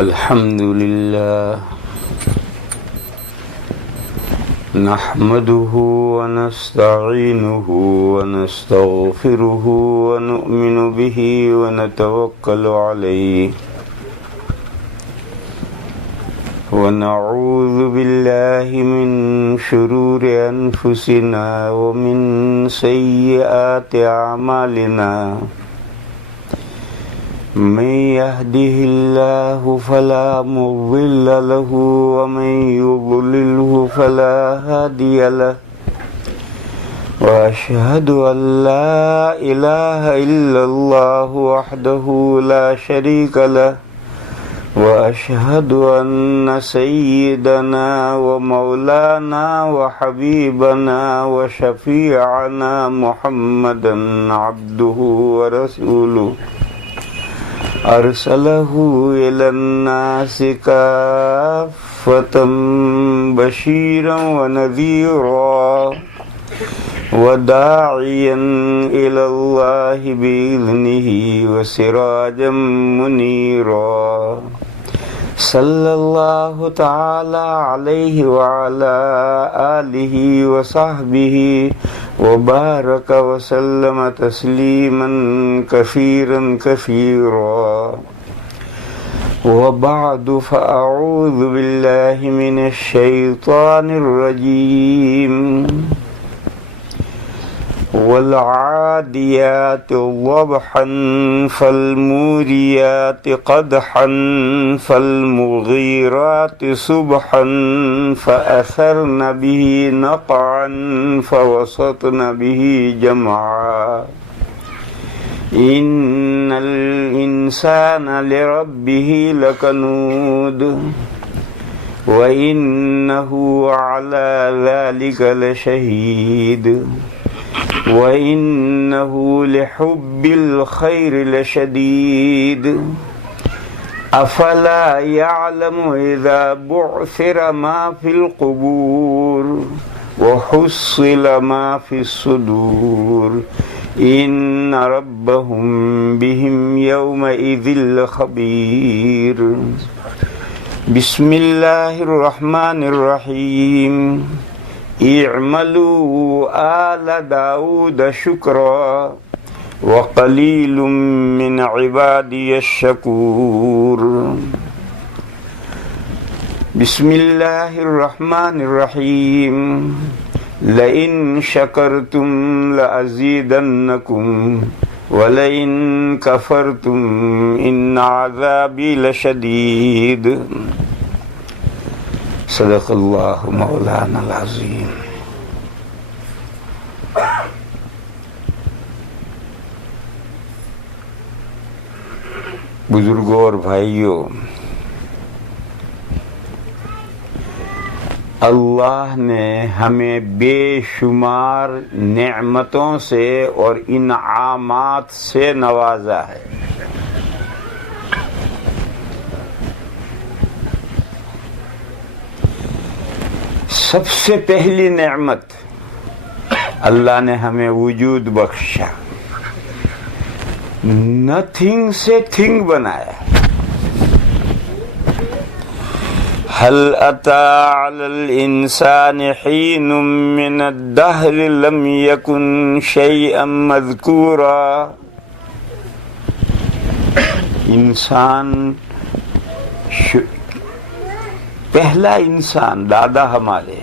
الحمد لله نحمده ونستعينه ونستغفره ونؤمن به ونتوكل عليه ونعوذ بالله من شرور أنفسنا ومن سيئات أعمالنا من يهده الله فلا مضل له ومن يضلله فلا هادي له وأشهد أن لا إله إلا الله وحده لا شريك له وأشهد أن سيدنا ومولانا وحبيبنا وشفيعنا محمدا عبده ورسوله أرسله إلى الناس كافة بشيرا ونذيرا وداعيا إلى الله بإذنه وسراجا منيرا صلى الله تعالى عليه وعلى آله وصحبه وبارك وسلم تسليما كثيرا كثيرا وبعد فأعوذ بالله من الشيطان الرجيم والعاديات ضبحا فالموريات قدحا فالمغيرات صبحا فأثرن به نقعا فوسطن به جمعا إن الإنسان لربه لكنود وإنه على ذلك لشهيد وإنه لحب الخير لشديد أفلا يعلم إذا بعثر ما في القبور وحصل ما في الصدور إن ربهم بهم يومئذ لخبير بسم الله الرحمن الرحيم اعملوا آل داود شكرا وقليل من عبادي الشكور بسم الله الرحمن الرحيم لئن شكرتم لأزيدنكم ولئن كفرتم إن عذابي لشديد صدق اللہ مولانا العظیم. بزرگوں اور بھائیوں، اللہ نے ہمیں بے شمار نعمتوں سے اور انعامات سے نوازا ہے. سب سے پہلی نعمت اللہ نے ہمیں وجود بخشا، نتھنگ سے تھنگ بنایا. هل أتى على الإنسان حين من الدهر لم يكن شيئا مذكورا. انسان پہلا انسان دادا ہمارے،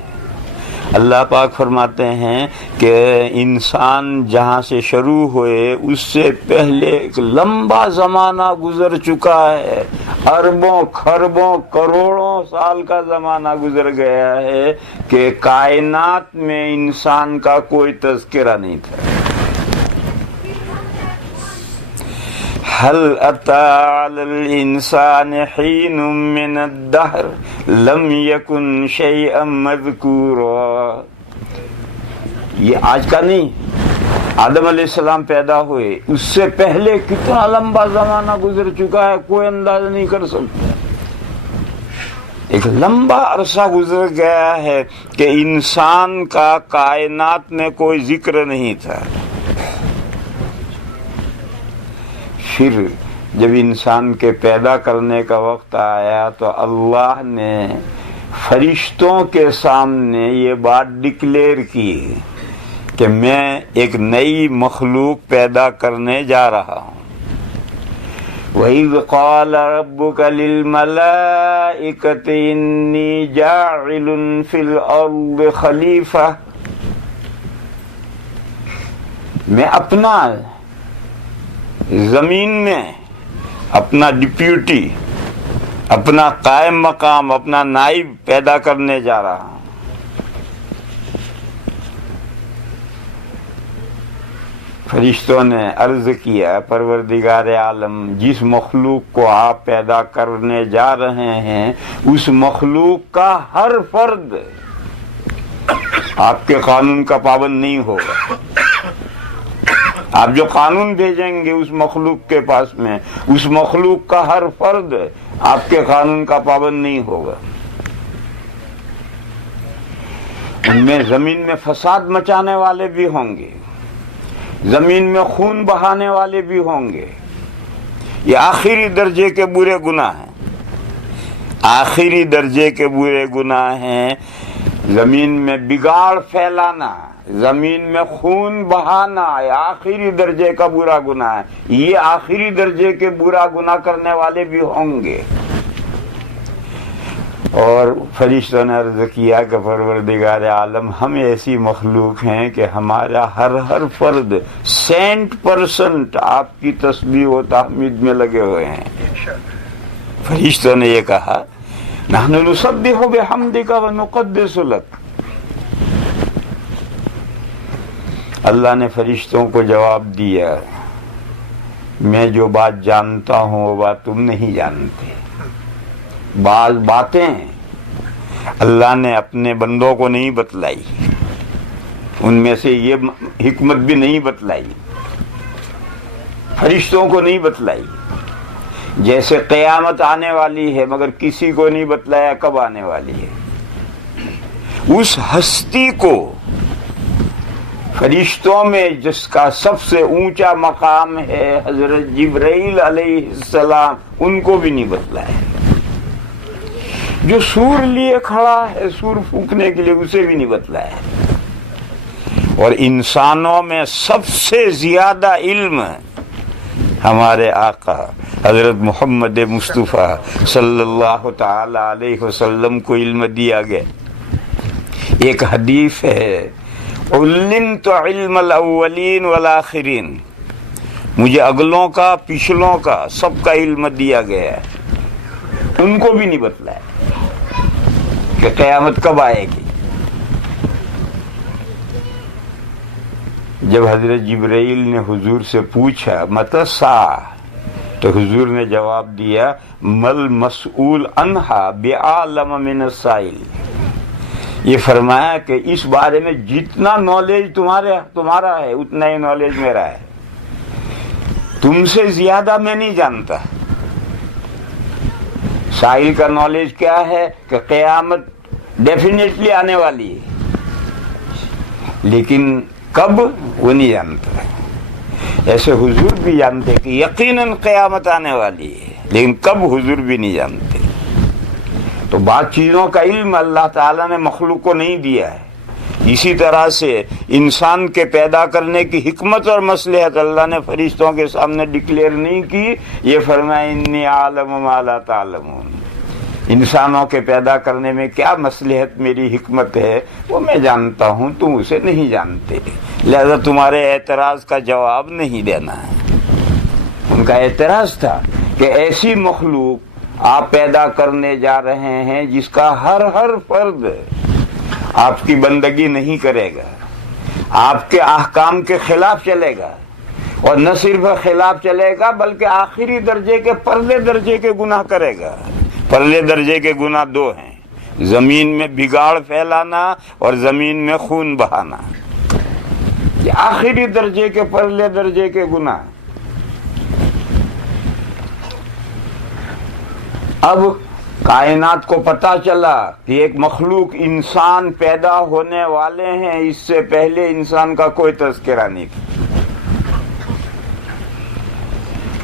اللہ پاک فرماتے ہیں کہ انسان جہاں سے شروع ہوئے اس سے پہلے ایک لمبا زمانہ گزر چکا ہے. اربوں خربوں کروڑوں سال کا زمانہ گزر گیا ہے کہ کائنات میں انسان کا کوئی تذکرہ نہیں تھا. هل أتى على الإنسان حين من الدهر لم يكن شيئا مذكورا. یہ آج کا نہیں، آدم علیہ السلام پیدا ہوئے اس سے پہلے کتنا لمبا زمانہ گزر چکا ہے، کوئی اندازہ نہیں کر سکتا. ایک لمبا عرصہ گزر گیا ہے کہ انسان کا کائنات میں کوئی ذکر نہیں تھا. پھر جب انسان کے پیدا کرنے کا وقت آیا تو اللہ نے فرشتوں کے سامنے یہ بات ڈکلیئر کی کہ میں ایک نئی مخلوق پیدا کرنے جا رہا ہوں۔ وَإِذْ قَالَ رَبُّكَ لِلْمَلَائِكَةِ إِنِّي جَاعِلٌ فِي الْأَرْضِ خَلِيفَةً، میں اپنا زمین میں اپنا ڈپیوٹی، اپنا قائم مقام، اپنا نائب پیدا کرنے جا رہا ہوں۔ فرشتوں نے عرض کیا پروردگار عالم، جس مخلوق کو آپ پیدا کرنے جا رہے ہیں اس مخلوق کا ہر فرد آپ کے قانون کا پابند نہیں ہوگا۔ آپ جو قانون بھیجیں گے اس مخلوق کے پاس میں، اس مخلوق کا ہر فرد آپ کے قانون کا پابند نہیں ہوگا۔ ان میں زمین میں فساد مچانے والے بھی ہوں گے، زمین میں خون بہانے والے بھی ہوں گے۔ یہ آخری درجے کے برے گناہ ہیں، آخری درجے کے برے گناہ ہیں۔ زمین میں بگاڑ پھیلانا، زمین میں خون بہانا، یہ آخری درجے کا برا گناہ ہے۔ یہ آخری درجے کے برا گناہ کرنے والے بھی ہوں گے۔ اور فرشتوں نے عرض کیا کہ پروردگار عالم، ہم ایسی مخلوق ہیں کہ ہمارا ہر فرد 100% آپ کی تسبیح و تحمید میں لگے ہوئے ہیں۔ فرشتوں نے یہ کہا نحن نسبح بحمدک ونقدس لک۔ اللہ نے فرشتوں کو جواب دیا، میں جو بات جانتا ہوں وہ بات تم نہیں جانتے۔ بعض باتیں اللہ نے اپنے بندوں کو نہیں بتلائی، ان میں سے یہ حکمت بھی نہیں بتلائی، فرشتوں کو نہیں بتلائی۔ جیسے قیامت آنے والی ہے مگر کسی کو نہیں بتلایا کب آنے والی ہے۔ اس ہستی کو فرشتوں میں جس کا سب سے اونچا مقام ہے حضرت جبرائیل علیہ السلام، ان کو بھی نہیں بتلایا۔ جو سور لیے کھڑا ہے سور پھونکنے کے لیے، اسے بھی نہیں بتلایا۔ اور انسانوں میں سب سے زیادہ علم ہمارے آقا حضرت محمد مصطفیٰ صلی اللہ تعالی علیہ وسلم کو علم دیا گیا۔ ایک حدیث ہے، علمت علم الاولین والآخرین، مجھے اگلوں کا پچھلوں کا سب کا علم دیا گیا ہے۔ ان کو بھی نہیں بتلایا کہ قیامت کب آئے گی۔ جب حضرت جبرائیل نے حضور سے پوچھا متی الساعہ، تو حضور نے جواب دیا مل مسئول عنہا بعالم من السائل۔ یہ فرمایا کہ اس بارے میں جتنا نالج تمہارا ہے اتنا ہی نالج میرا ہے، تم سے زیادہ میں نہیں جانتا۔ سائل کا نالج کیا ہے کہ قیامت ڈیفینیٹلی آنے والی ہے، لیکن کب وہ نہیں جانتا۔ ایسے حضور بھی جانتے کہ یقیناً قیامت آنے والی ہے، لیکن کب حضور بھی نہیں جانتے۔ تو بعض چیزوں کا علم اللہ تعالیٰ نے مخلوق کو نہیں دیا ہے۔ اسی طرح سے انسان کے پیدا کرنے کی حکمت اور مصلحت اللہ نے فرشتوں کے سامنے ڈکلیئر نہیں کی۔ یہ فرمایا انی عالم ما لا تعلمون، انسانوں کے پیدا کرنے میں کیا مصلحت میری حکمت ہے وہ میں جانتا ہوں، تم اسے نہیں جانتے، لہذا تمہارے اعتراض کا جواب نہیں دینا ہے۔ ان کا اعتراض تھا کہ ایسی مخلوق آپ پیدا کرنے جا رہے ہیں جس کا ہر فرد آپ کی بندگی نہیں کرے گا، آپ کے احکام کے خلاف چلے گا، اور نہ صرف خلاف چلے گا بلکہ آخری درجے کے پرلے درجے کے گناہ کرے گا۔ پرلے درجے کے گناہ دو ہیں، زمین میں بگاڑ پھیلانا اور زمین میں خون بہانا، یہ آخری درجے کے پرلے درجے کے گناہ۔ اب کائنات کو پتہ چلا کہ ایک مخلوق انسان پیدا ہونے والے ہیں، اس سے پہلے انسان کا کوئی تذکرہ نہیں تھا۔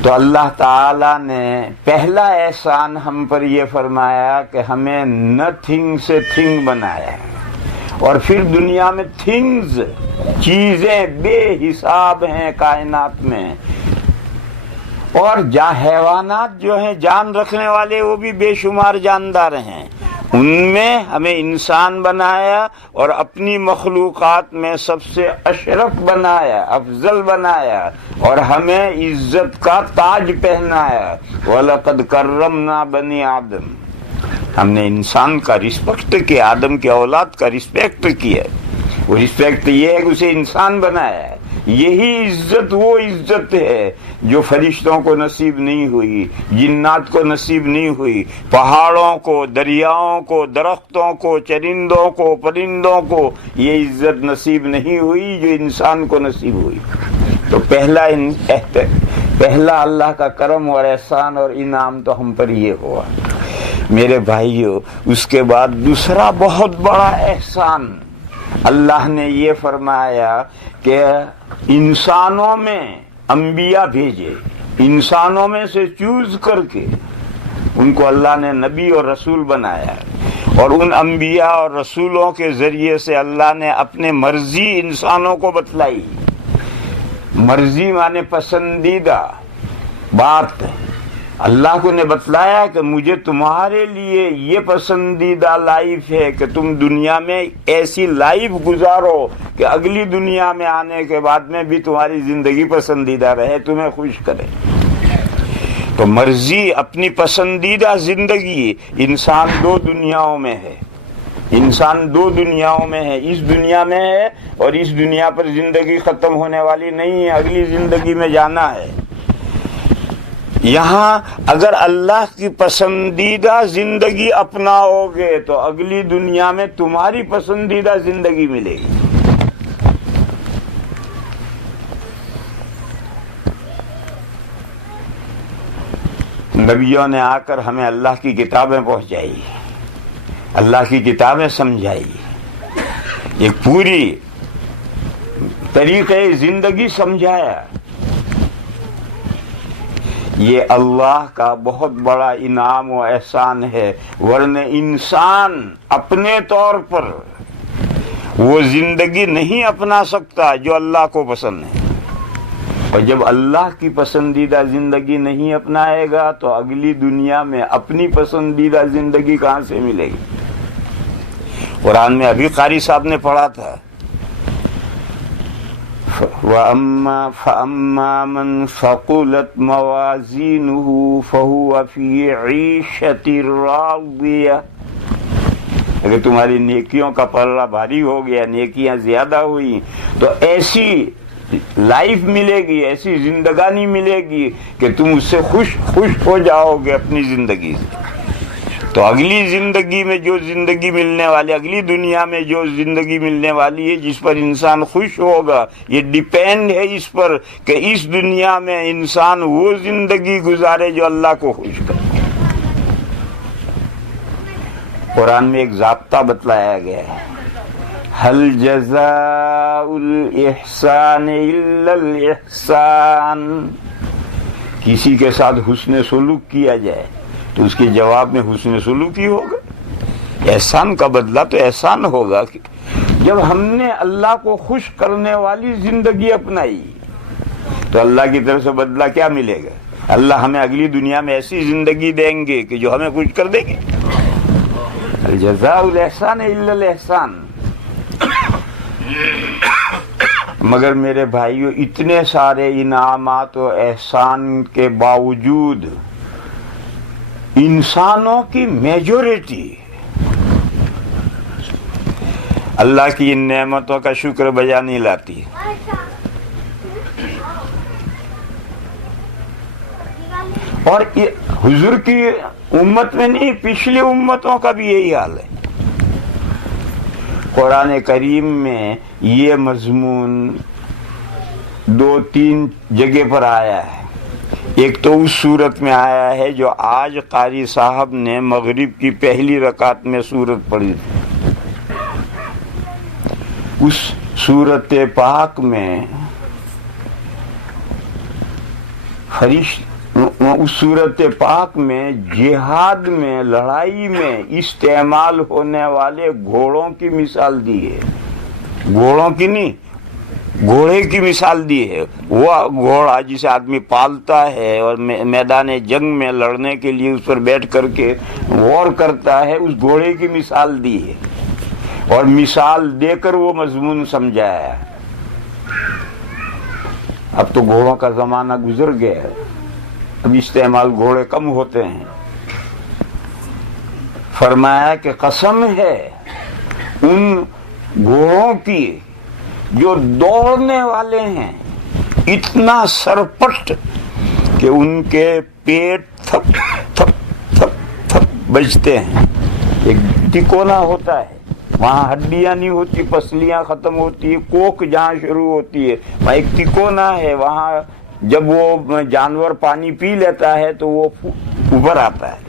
تو اللہ تعالیٰ نے پہلا احسان ہم پر یہ فرمایا کہ ہمیں نتھنگ سے تھنگ بنایا، اور پھر دنیا میں تھنگز، چیزیں بے حساب ہیں کائنات میں، اور حیوانات جو ہیں جان رکھنے والے وہ بھی بے شمار جاندار ہیں، ان میں ہمیں انسان بنایا اور اپنی مخلوقات میں سب سے اشرف بنایا، افضل بنایا، اور ہمیں عزت کا تاج پہنایا۔ وَلَقَدْ كَرَّمْنَا بَنِي آدم، ہم نے انسان کا رسپیکٹ کیا، آدم کی اولاد کا رسپیکٹ کیا۔ وہ رسپیکٹ یہ ہے کہ اسے انسان بنایا ہے۔ یہی عزت وہ عزت ہے جو فرشتوں کو نصیب نہیں ہوئی، جنات کو نصیب نہیں ہوئی، پہاڑوں کو، دریاؤں کو، درختوں کو، چرندوں کو، پرندوں کو یہ عزت نصیب نہیں ہوئی جو انسان کو نصیب ہوئی۔ تو پہلا اللہ کا کرم اور احسان اور انعام تو ہم پر یہ ہوا میرے بھائیو۔ اس کے بعد دوسرا بہت بڑا احسان اللہ نے یہ فرمایا کہ انسانوں میں انبیاء بھیجے، انسانوں میں سے چوز کر کے ان کو اللہ نے نبی اور رسول بنایا، اور ان انبیاء اور رسولوں کے ذریعے سے اللہ نے اپنے مرضی انسانوں کو بتلائی۔ مرضی مانے پسندیدہ بات، اللہ کو نے بتلایا کہ مجھے تمہارے لیے یہ پسندیدہ لائف ہے کہ تم دنیا میں ایسی لائف گزارو کہ اگلی دنیا میں آنے کے بعد میں بھی تمہاری زندگی پسندیدہ رہے، تمہیں خوش کرے۔ تو مرضی، اپنی پسندیدہ زندگی، انسان دو دنیاؤں میں ہے، انسان دو دنیاؤں میں ہے، اس دنیا میں ہے اور اس دنیا پر زندگی ختم ہونے والی نہیں ہے، اگلی زندگی میں جانا ہے۔ یہاں اگر اللہ کی پسندیدہ زندگی اپناؤ گے تو اگلی دنیا میں تمہاری پسندیدہ زندگی ملے گی۔ نبیوں نے آ کر ہمیں اللہ کی کتابیں پہنچائی، اللہ کی کتابیں سمجھائی، ایک پوری طریقے زندگی سمجھایا۔ یہ اللہ کا بہت بڑا انعام و احسان ہے، ورنہ انسان اپنے طور پر وہ زندگی نہیں اپنا سکتا جو اللہ کو پسند ہے، اور جب اللہ کی پسندیدہ زندگی نہیں اپنائے گا تو اگلی دنیا میں اپنی پسندیدہ زندگی کہاں سے ملے گی؟ قرآن میں ابھی قاری صاحب نے پڑھا تھا، فَأَمَّا مَنْ ثَقُلَتْ مَوَازِينُهُ فَهُوَ فِي عِيشَةٍ رَاضِيَةٍ۔ اگر تمہاری نیکیوں کا پلڑا بھاری ہو گیا، نیکیاں زیادہ ہوئی، تو ایسی لائف ملے گی، ایسی زندگانی ملے گی کہ تم اس سے خوش ہو جاؤ گے اپنی زندگی سے۔ تو اگلی زندگی میں جو زندگی ملنے والی، اگلی دنیا میں جو زندگی ملنے والی ہے جس پر انسان خوش ہوگا، یہ ڈیپینڈ ہے اس پر کہ اس دنیا میں انسان وہ زندگی گزارے جو اللہ کو خوش کرے۔ قرآن میں ایک ضابطہ بتلایا گیا ہے، هل جزاء الاحسان الا الاحسان۔ کسی کے ساتھ حسن سلوک کیا جائے تو اس کے جواب میں حسن سلوک ہی ہوگا، احسان کا بدلہ تو احسان ہوگا۔ جب ہم نے اللہ کو خوش کرنے والی زندگی اپنائی تو اللہ کی طرف سے بدلہ کیا ملے گا؟ اللہ ہمیں اگلی دنیا میں ایسی زندگی دیں گے کہ جو ہمیں خوش کر دے گی۔ الجزاء الاحسان الا الاحسان۔ مگر میرے بھائیو، اتنے سارے انعامات و احسان کے باوجود انسانوں کی میجورٹی اللہ کی ان نعمتوں کا شکر بجا نہیں لاتی۔ اور حضور کی امت میں نہیں، پچھلی امتوں کا بھی یہی حال ہے۔ قرآن کریم میں یہ مضمون 2-3 جگہ پر آیا ہے۔ ایک تو اس صورت میں آیا ہے جو آج قاری صاحب نے مغرب کی پہلی رکعت میں صورت پڑھی تھی۔ اس صورت پاک میں اس صورت پاک میں جہاد میں، لڑائی میں استعمال ہونے والے گھوڑوں کی مثال دی ہے، گھوڑوں کی نہیں، گھوڑے کی مثال دی ہے۔ وہ گھوڑا جسے آدمی پالتا ہے اور میدان جنگ میں لڑنے کے لیے اس پر بیٹھ کر کے وار کرتا ہے، اس گھوڑے کی مثال دی ہے، اور مثال دے کر وہ مضمون سمجھایا۔ اب تو گھوڑوں کا زمانہ گزر گیا ہے، اب استعمال گھوڑے کم ہوتے ہیں۔ فرمایا کہ قسم ہے ان گھوڑوں کی جو دوڑنے والے ہیں، اتنا سرپٹ کہ ان کے پیٹ تھپ تھپ تھپ تھپ بجتے ہیں۔ ایک تکونا ہوتا ہے، وہاں ہڈیاں نہیں ہوتی، پسلیاں ختم ہوتی ہے، کوکھ جہاں شروع ہوتی ہے وہاں ایک تکونا ہے، وہاں جب وہ جانور پانی پی لیتا ہے تو وہ اوپر آتا ہے،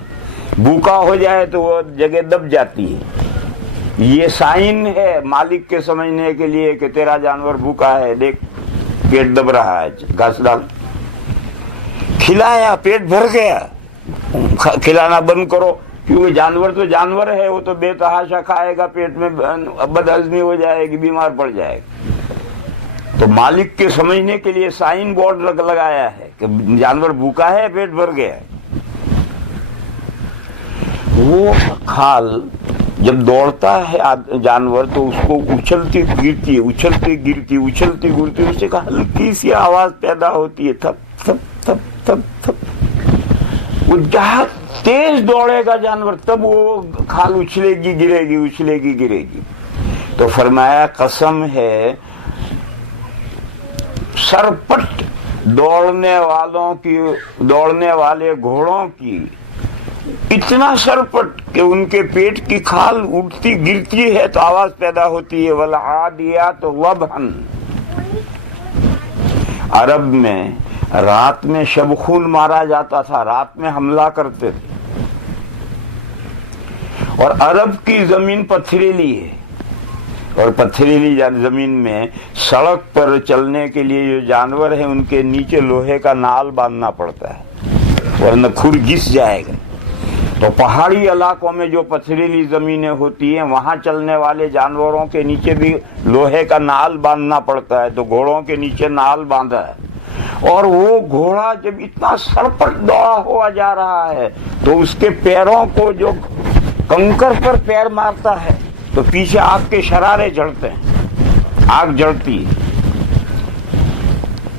بھوکا ہو جائے تو وہ جگہ دب جاتی ہے۔ یہ سائن ہے مالک کے سمجھنے کے لیے کہ تیرا جانور بھوکا ہے، دیکھ پیٹ دب رہا ہے، گھاس ڈال۔ کھلایا، پیٹ بھر گیا، کھلانا بند کرو، کیونکہ جانور تو جانور ہے، وہ تو بے تحاشا کھائے گا، پیٹ میں بد ہضمی ہو جائے گی، بیمار پڑ جائے گا۔ تو مالک کے سمجھنے کے لیے سائن بورڈ لگایا ہے کہ جانور بھوکا ہے، پیٹ بھر گیا ہے۔ وہ کھال جب دوڑتا ہے جانور تو اس کو اچھلتی گرتی ہے، اچھلتی گرتی، اچھلتی گرتی، اس سے ایک ہلکی سی آواز پیدا ہوتی ہے، تھپ تھپ تھپ تھپ تھپ۔ وہ جہاں تیز دوڑے گا جانور تب وہ کھال اچھلے گی گرے گی، اچھلے گی گرے گی۔ تو فرمایا قسم ہے سرپٹ دوڑنے والوں کی، دوڑنے والے گھوڑوں کی، اتنا سرپٹ کہ ان کے پیٹ کی کھال اٹھتی گرتی ہے تو آواز پیدا ہوتی ہے۔ والعادیات ضبحا، عرب میں رات میں شب خون مارا جاتا تھا، رات میں حملہ کرتے تھے، اور عرب کی زمین پتھریلی ہے، اور پتھریلی زمین میں سڑک پر چلنے کے لیے جو جانور ہیں ان کے نیچے لوہے کا نال باندھنا پڑتا ہے ورنہ کھر گھس جائے گا۔ تو پہاڑی علاقوں میں جو پتھریلی زمینیں ہوتی ہیں وہاں چلنے والے جانوروں کے نیچے بھی لوہے کا نال باندھنا پڑتا ہے، تو گھوڑوں کے نیچے نال باندھا ہے، اور وہ گھوڑا جب اتنا سرپٹ دوڑا ہوا جا رہا ہے تو اس کے پیروں کو جو کنکر پر پیر مارتا ہے تو پیچھے آگ کے شرارے جڑتے ہیں، آگ جڑتی ہے۔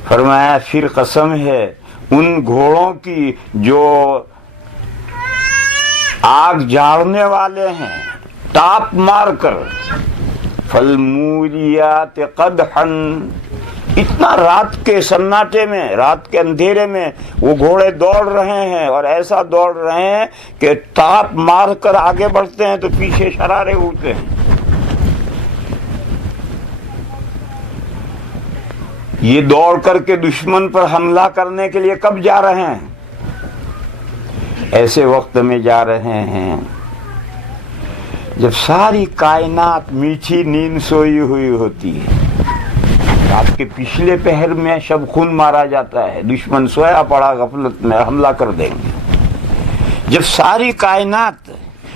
فرمایا پھر قسم ہے ان گھوڑوں کی جو آگ جاڑنے والے ہیں، ٹاپ مار کر، فالموریات قدحا، اتنا رات کے سناٹے میں، رات کے اندھیرے میں وہ گھوڑے دوڑ رہے ہیں، اور ایسا دوڑ رہے ہیں کہ ٹاپ مار کر آگے بڑھتے ہیں تو پیچھے شرارے اڑتے ہیں۔ یہ دوڑ کر کے دشمن پر حملہ کرنے کے لیے کب جا رہے ہیں؟ ایسے وقت میں جا رہے ہیں جب ساری کائنات میٹھی نیند سوئی ہوئی ہوتی ہے۔ رات کے پچھلے پہر میں شب خون مارا جاتا ہے، دشمن سویا پڑا غفلت میں حملہ کر دیں گے۔ جب ساری کائنات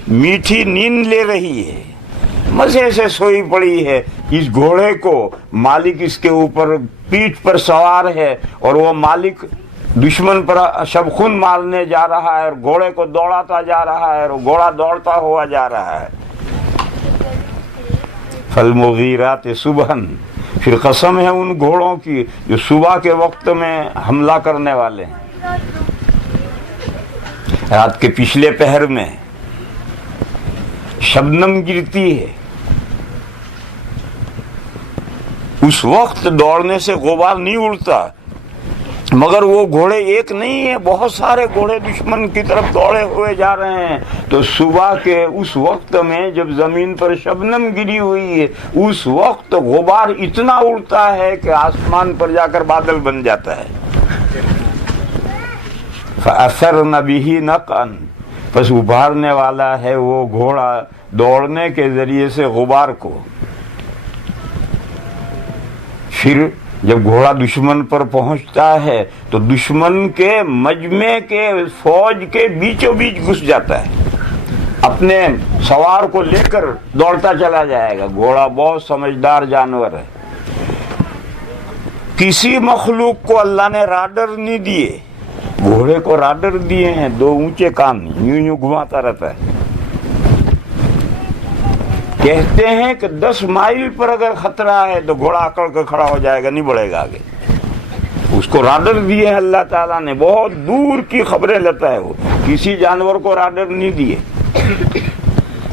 میٹھی نیند لے رہی ہے، مزے سے سوئی پڑی ہے، اس گھوڑے کو مالک اس کے اوپر پیٹھ پر سوار ہے، اور وہ مالک دشمن پر شب خون مارنے جا رہا ہے، اور گھوڑے کو دوڑاتا جا رہا ہے، اور گھوڑا دوڑتا ہوا جا رہا ہے۔ فالمغیرات صبحا، پھر قسم ہے ان گھوڑوں کی جو صبح کے وقت میں حملہ کرنے والے ہیں، رات کے پچھلے پہر میں شبنم گرتی ہے، اس وقت دوڑنے سے غبار نہیں اڑتا، مگر وہ گھوڑے ایک نہیں ہیں، بہت سارے گھوڑے دشمن کی طرف دوڑے ہوئے جا رہے ہیں۔ تو صبح کے اس وقت میں جب زمین پر شبنم گری ہوئی ہے، اس وقت غبار اتنا اڑتا ہے کہ آسمان پر جا کر بادل بن جاتا ہے۔ فَأَثَرْنَ بِهِ نَقْعًا، پس ابھارنے والا ہے وہ گھوڑا دوڑنے کے ذریعے سے غبار کو۔ پھر جب گھوڑا دشمن پر پہنچتا ہے تو دشمن کے مجمع کے فوج کے بیچوں بیچ گھس جاتا ہے، اپنے سوار کو لے کر دوڑتا چلا جائے گا۔ گھوڑا بہت سمجھدار جانور ہے۔ کسی مخلوق کو اللہ نے راڈر نہیں دیے، گھوڑے کو راڈر دیے ہیں، دو اونچے کان، یوں یوں گھماتا رہتا ہے۔ کہتے ہیں کہ 10 مائل پر اگر خطرہ ہے تو گھوڑا اکڑ کر کھڑا ہو جائے گا، نہیں بڑھے گا آگے۔ اس کو راڈر دیے ہیں اللہ تعالیٰ نے، بہت دور کی خبریں لیتا ہے وہ، کسی جانور کو راڈر نہیں دیے،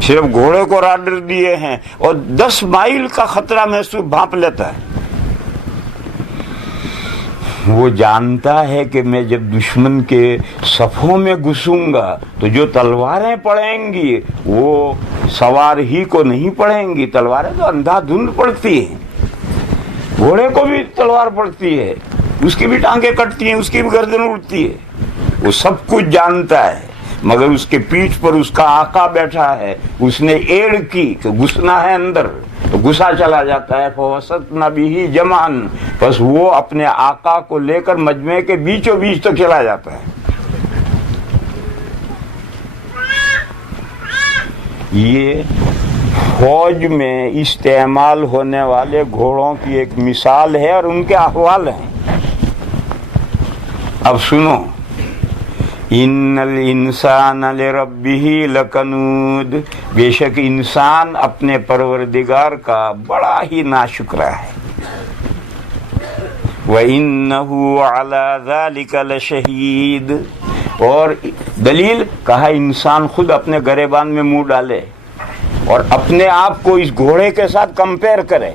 صرف گھوڑے کو راڈر دیے ہیں، اور 10 مائل کا خطرہ محسوس بھانپ لیتا ہے۔ وہ جانتا ہے کہ میں جب دشمن کے صفوں میں گھسوں گا تو جو تلواریں پڑیں گی وہ سوار ہی کو نہیں پڑیں گی، تلواریں تو اندھا دھند پڑتی ہیں، گھوڑے کو بھی تلوار پڑتی ہے، اس کی بھی ٹانگیں کٹتی ہیں، اس کی بھی گردن اڑتی ہے، وہ سب کچھ جانتا ہے، مگر اس کے پیٹھ پر اس کا آقا بیٹھا ہے، اس نے ایڑ کی کہ گھسنا ہے اندر تو گھسا چلا جاتا ہے، فوسطنا بہ جمعاً، بس وہ اپنے آقا کو لے کر مجمع کے بیچوں بیچ تک چلا جاتا ہے۔ یہ فوج میں استعمال ہونے والے گھوڑوں کی ایک مثال ہے اور ان کے احوال ہیں۔ اب سنو، ان الانسان لربہ لکنود، بے شک انسان اپنے پروردگار کا بڑا ہی ناشکرا ہے۔ وَإِنَّهُ عَلَى ذَلِكَ لَشَهِيدٌ، اور دلیل کہا انسان خود اپنے گریبان میں منہ ڈالے اور اپنے آپ کو اس گھوڑے کے ساتھ کمپیئر کرے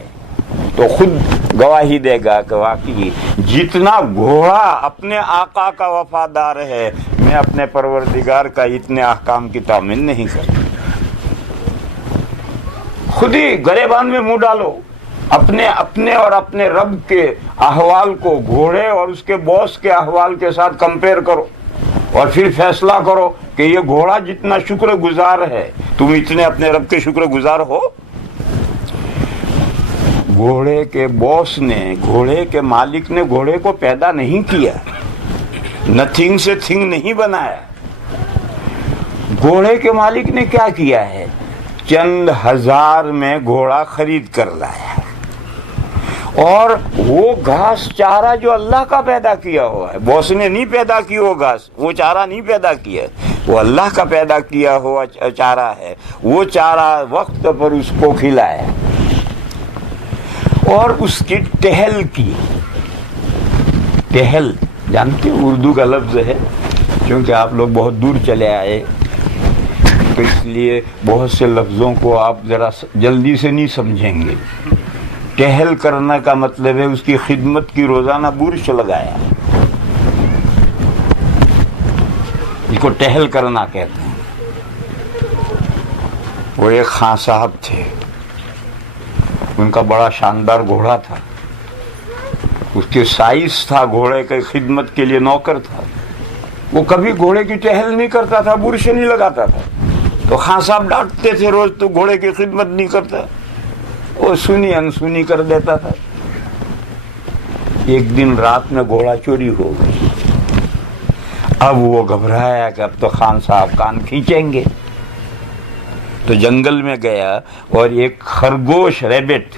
تو خود گواہی دے گا کہ واقعی جتنا گھوڑا اپنے آقا کا وفادار ہے، میں اپنے پروردگار کا اتنے احکام کی تعمیل نہیں کرتا۔ خود ہی گریبان میں منہ ڈالو، اپنے اور اپنے رب کے احوال کو گھوڑے اور اس کے باس کے احوال کے ساتھ کمپیئر کرو اور پھر فیصلہ کرو کہ یہ گھوڑا جتنا شکر گزار ہے، تم اتنے اپنے رب کے شکر گزار ہو؟ گھوڑے کے باس نے، گھوڑے کے مالک نے گھوڑے کو پیدا نہیں کیا، نتھنگ سے تھنگ نہیں بنایا۔ گھوڑے کے مالک نے کیا کیا ہے؟ چند ہزار میں گھوڑا خرید کر لایا، اور وہ گھاس چارہ جو اللہ کا پیدا کیا ہوا ہے، باس نے نہیں پیدا کی، وہ گھاس، وہ چارہ نہیں پیدا کیا، وہ اللہ کا پیدا کیا ہوا چارہ ہے، وہ چارہ وقت پر اس کو کھلایا اور اس کی ٹہل کی۔ ٹہل جانتے اردو کا لفظ ہے، کیونکہ آپ لوگ بہت دور چلے آئے تو اس لیے بہت سے لفظوں کو آپ ذرا جلدی سے نہیں سمجھیں گے۔ ٹہل کرنا کا مطلب ہے اس کی خدمت کی روزانہ برش لگایا، اس کو ٹہل کرنا کہتے ہیں۔ وہ ایک خان صاحب تھے، ان کا بڑا شاندار گھوڑا تھا، اس کے سائز تھا گھوڑے کے، خدمت کے لیے نوکر تھا، وہ کبھی گھوڑے کی ٹہل نہیں کرتا تھا، برش نہیں لگاتا تھا، تو خان صاحب ڈانٹتے تھے روز تو گھوڑے کی خدمت نہیں کرتا، وہ سنی انسنی کر دیتا تھا۔ ایک دن رات میں گھوڑا چوری ہو گئی، اب وہ گھبرایا کہ اب تو خان صاحب کان کھینچیں گے، تو جنگل میں گیا اور ایک خرگوش ریبٹ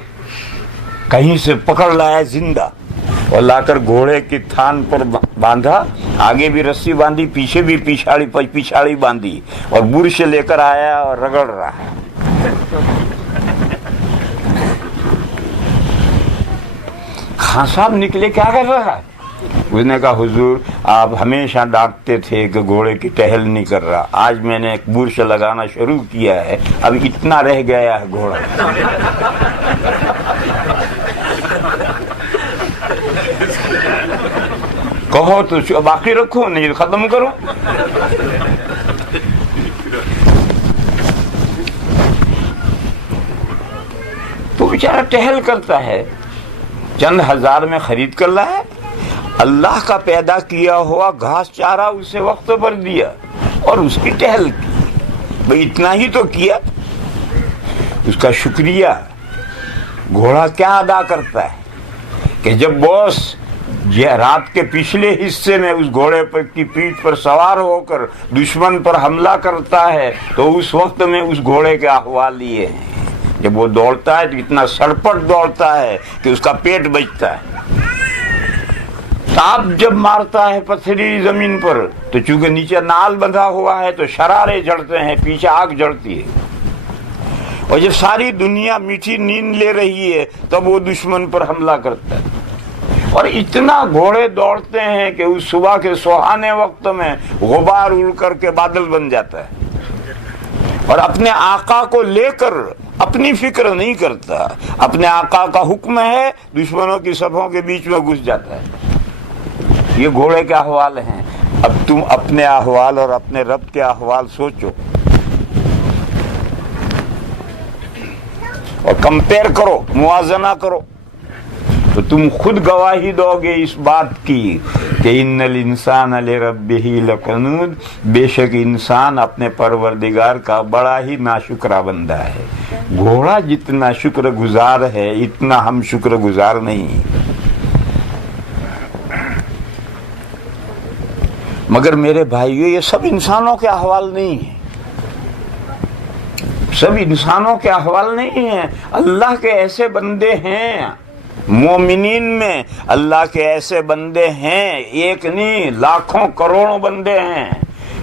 کہیں سے پکڑ لایا زندہ اور لا کر گھوڑے کی تھان پر باندھا، آگے بھی رسی باندھی، پیچھے بھی پیچھاڑی باندھی، اور برش لے کر آیا اور رگڑ رہا ہے۔ خان صاحب نکلے، کیا کر رہا ہے؟ اس نے کہا حضور آپ ہمیشہ ڈانٹتے تھے کہ گھوڑے کی ٹہل نہیں کر رہا، آج میں نے ایک برش لگانا شروع کیا ہے، اب اتنا رہ گیا ہے گھوڑا۔ کہو تو باقی رکھو، نہیں ختم کرو۔ تو بیچارہ ٹہل کرتا ہے، چند ہزار میں خرید کر لایا، اللہ کا پیدا کیا ہوا گھاس چارہ اسے وقت پر دیا اور اس کی ٹہل کی، بھئی اتنا ہی تو کیا۔ اس کا شکریہ گھوڑا کیا ادا کرتا ہے؟ کہ جب باس رات کے پچھلے حصے میں اس گھوڑے پر کی پیٹھ پر سوار ہو کر دشمن پر حملہ کرتا ہے تو اس وقت میں اس گھوڑے کے احوال یہ ہیں، جب وہ دوڑتا ہے تو اتنا سڑپٹ دوڑتا ہے کہ اس کا پیٹ بچتا ہے، تاپ جب مارتا ہے پتھری زمین پر تو چونکہ نیچے نال بندھا ہوا ہے تو شرارے جڑتے ہیں، پیچھے آگ جڑتی ہے، اور جب ساری دنیا میٹھی نیند لے رہی ہے تب وہ دشمن پر حملہ کرتا ہے، اور اتنا گھوڑے دوڑتے ہیں کہ اس صبح کے سہانے وقت میں غبار اڑ کر کے بادل بن جاتا ہے، اور اپنے آقا کو لے کر اپنی فکر نہیں کرتا، اپنے آقا کا حکم ہے، دشمنوں کی صفوں کے بیچ میں گھس جاتا ہے۔ یہ گھوڑے کے احوال ہیں۔ اب تم اپنے احوال اور اپنے رب کے احوال سوچو اور کمپیئر کرو، موازنہ کرو، تو تم خود گواہی دو گے اس بات کی کہ ان الانسان لربہ لکنود، بے شک انسان اپنے پروردگار کا بڑا ہی ناشکرا بندہ ہے۔ گھوڑا جتنا شکر گزار ہے اتنا ہم شکر گزار نہیں۔ مگر میرے بھائیو، یہ سب انسانوں کے احوال نہیں ہیں، سب انسانوں کے احوال نہیں ہیں۔ اللہ کے ایسے بندے ہیں، مومنین میں اللہ کے ایسے بندے ہیں، ایک نہیں لاکھوں کروڑوں بندے ہیں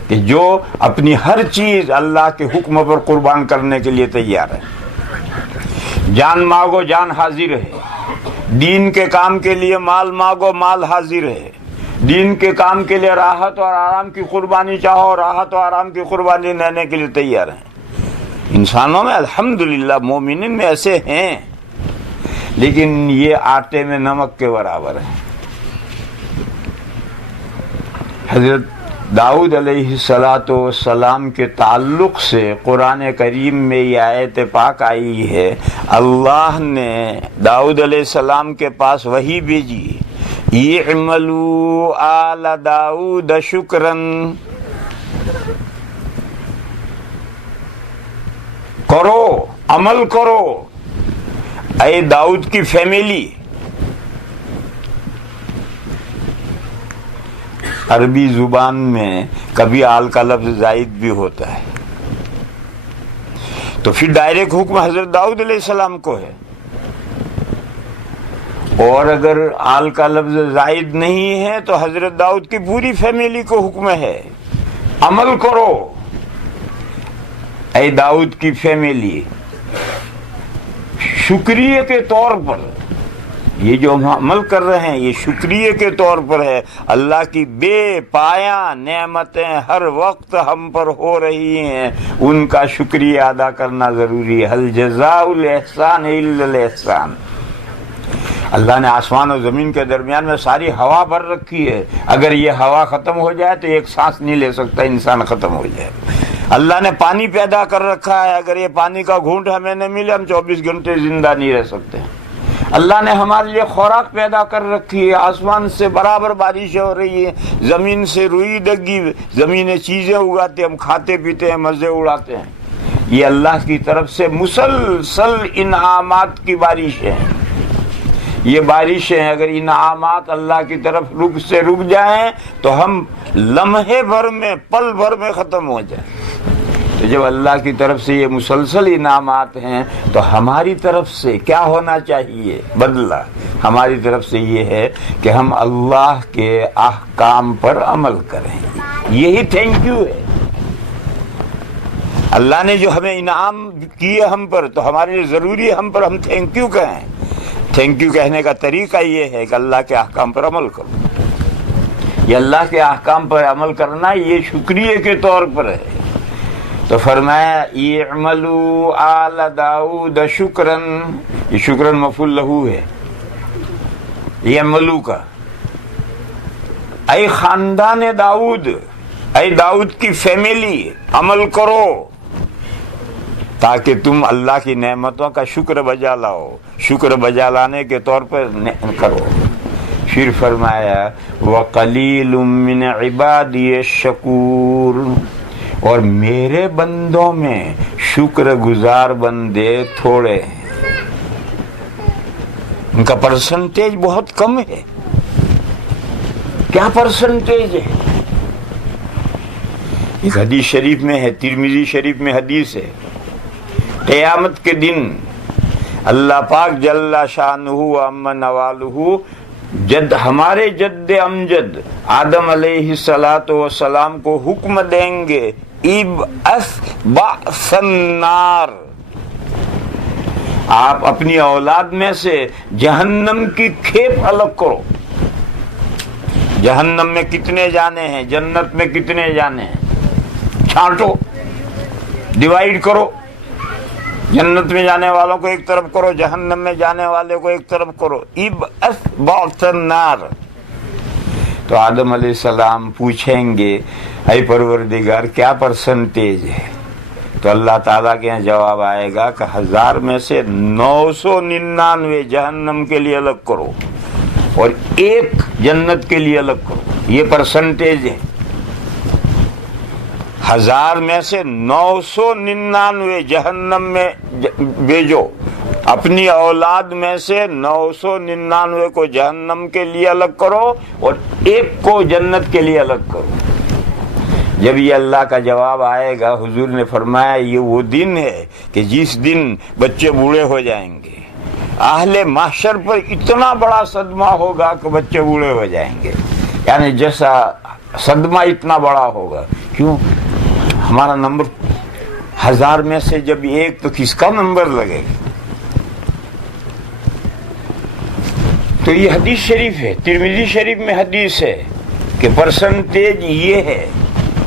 کہ جو اپنی ہر چیز اللہ کے حکم پر قربان کرنے کے لیے تیار ہے۔ جان مانگو جان حاضر ہے، دین کے کام کے لیے مال مانگو مال حاضر ہے، دین کے کام کے لیے راحت اور آرام کی قربانی چاہو راحت اور آرام کی قربانی لینے کے لیے تیار ہیں۔ انسانوں میں الحمدللہ مومنین میں ایسے ہیں، لیکن یہ آٹے میں نمک کے برابر ہے۔ حضرت داؤد علیہ السلام کے تعلق سے قرآن کریم میں یہ آیت پاک آئی ہے، اللہ نے داؤد علیہ السلام کے پاس وحی بھیجی، اعملوا آل داؤد شکرن، کرو عمل کرو اے داؤد کی فیملی۔ عربی زبان میں کبھی آل کا لفظ زائد بھی ہوتا ہے، تو پھر ڈائریکٹ حکم حضرت داؤد علیہ السلام کو ہے، اور اگر آل کا لفظ زائد نہیں ہے تو حضرت داؤد کی پوری فیملی کو حکم ہے، عمل کرو اے داؤد کی فیملی۔ شکریہ کے طور پر یہ جو ہم عمل کر رہے ہیں یہ شکریہ کے طور پر ہے، اللہ کی بے پایاں نعمتیں ہر وقت ہم پر ہو رہی ہیں، ان کا شکریہ ادا کرنا ضروری ہے۔ هل جزاء الاحسان الا الاحسان۔ اللہ نے آسمان اور زمین کے درمیان میں ساری ہوا بھر رکھی ہے، اگر یہ ہوا ختم ہو جائے تو ایک سانس نہیں لے سکتا انسان، ختم ہو جائے۔ اللہ نے پانی پیدا کر رکھا ہے، اگر یہ پانی کا گھونٹ ہمیں نہ ملے ہم 24 گھنٹے زندہ نہیں رہ سکتے۔ اللہ نے ہمارے لیے خوراک پیدا کر رکھی ہے، آسمان سے برابر بارشیں ہو رہی ہے، زمین سے روئی دگی زمینیں چیزیں اگاتے، ہم کھاتے پیتے ہیں، مزے اڑاتے ہیں۔ یہ اللہ کی طرف سے مسلسل انعامات کی بارشیں ہیں۔ یہ بارشیں اگر انعامات اللہ کی طرف رک جائیں تو ہم لمحے بھر میں پل بھر میں ختم ہو جائیں۔ تو جب اللہ کی طرف سے یہ مسلسل انعامات ہیں تو ہماری طرف سے کیا ہونا چاہیے؟ بدلہ ہماری طرف سے یہ ہے کہ ہم اللہ کے احکام پر عمل کریں، یہی تھینک یو ہے۔ اللہ نے جو ہمیں انعام کیے ہم پر تو ہمارے لیے ضروری ہے ہم پر ہم تھینک یو کہیں۔ تھینک یو کہنے کا طریقہ یہ ہے کہ اللہ کے احکام پر عمل کرو۔ یہ اللہ کے احکام پر عمل کرنا یہ شکریہ کے طور پر ہے۔ تو فرمایا اعملوا آل داؤد شکرن، یہ شکرن مفعول لہو ہے، اعملوا کا، اے خاندان داؤد، اے داؤد کی فیملی عمل کرو تاکہ تم اللہ کی نعمتوں کا شکر بجا لاؤ، شکر بجا لانے کے طور پر کرو۔ پھر فرمایا وَقَلِيلٌ مِّنْ عِبَادِيَ الشَّكُورُ، اور میرے بندوں میں شکر گزار بندے تھوڑے ہیں۔ ان کا پرسنٹیج بہت کم ہے. کیا پرسنٹیج ہے؟ ایک حدیث شریف میں ہے، ترمذی شریف میں حدیث ہے، قیامت کے دن اللہ پاک جل شانہ و عم نوالہ ہمارے جد امجد آدم علیہ الصلوۃ والسلام کو حکم دیں گے، ابعث بعث النار، آپ اپنی اولاد میں سے جہنم کی کھیپ الگ کرو. جہنم میں کتنے جانے ہیں، جنت میں کتنے جانے ہیں، چھانٹو، ڈیوائیڈ کرو. جنت میں جانے والوں کو ایک طرف کرو، جہنم میں جانے والے کو ایک طرف کرو. ابعث بعث النار. تو آدم علیہ السلام پوچھیں گے، اے پروردگار کیا پرسنٹیج ہے؟ تو اللہ تعالیٰ کے یہاں جواب آئے گا کہ 1000 میں سے 999 جہنم کے لیے الگ کرو اور 1 جنت کے لیے الگ کرو. یہ پرسنٹیج ہے. 1000 میں سے 999 جہنم میں بھیجو، اپنی اولاد میں سے 999 کو جہنم کے لیے الگ کرو اور 1 کو جنت کے لیے الگ کرو. جب یہ اللہ کا جواب آئے گا، حضور نے فرمایا یہ وہ دن ہے کہ جس دن بچے بوڑھے ہو جائیں گے. اہل محشر پر اتنا بڑا صدمہ ہوگا کہ بچے بوڑھے ہو جائیں گے. یعنی جیسا صدمہ اتنا بڑا ہوگا. کیوں؟ ہمارا نمبر 1000 میں سے جب 1 تو کس کا نمبر لگے گا؟ تو یہ حدیث شریف ہے، ترمذی شریف میں حدیث ہے کہ پرسنٹیج یہ ہے.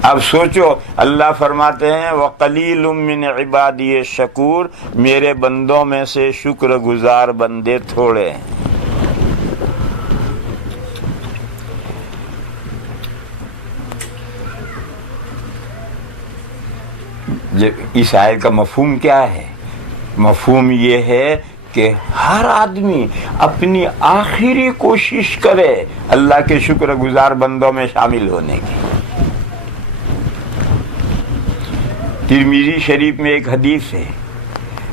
اب سوچو، اللہ فرماتے ہیں وَقَلِيلٌ مِّنْ عِبَادِيَ الشَّكُورُ، میرے بندوں میں سے شکر گزار بندے تھوڑے ہیں. اس آیت کا مفہوم کیا ہے؟ مفہوم یہ ہے کہ ہر آدمی اپنی آخری کوشش کرے اللہ کے شکر گزار بندوں میں شامل ہونے کی. ترمذی شریف میں ایک حدیث ہے،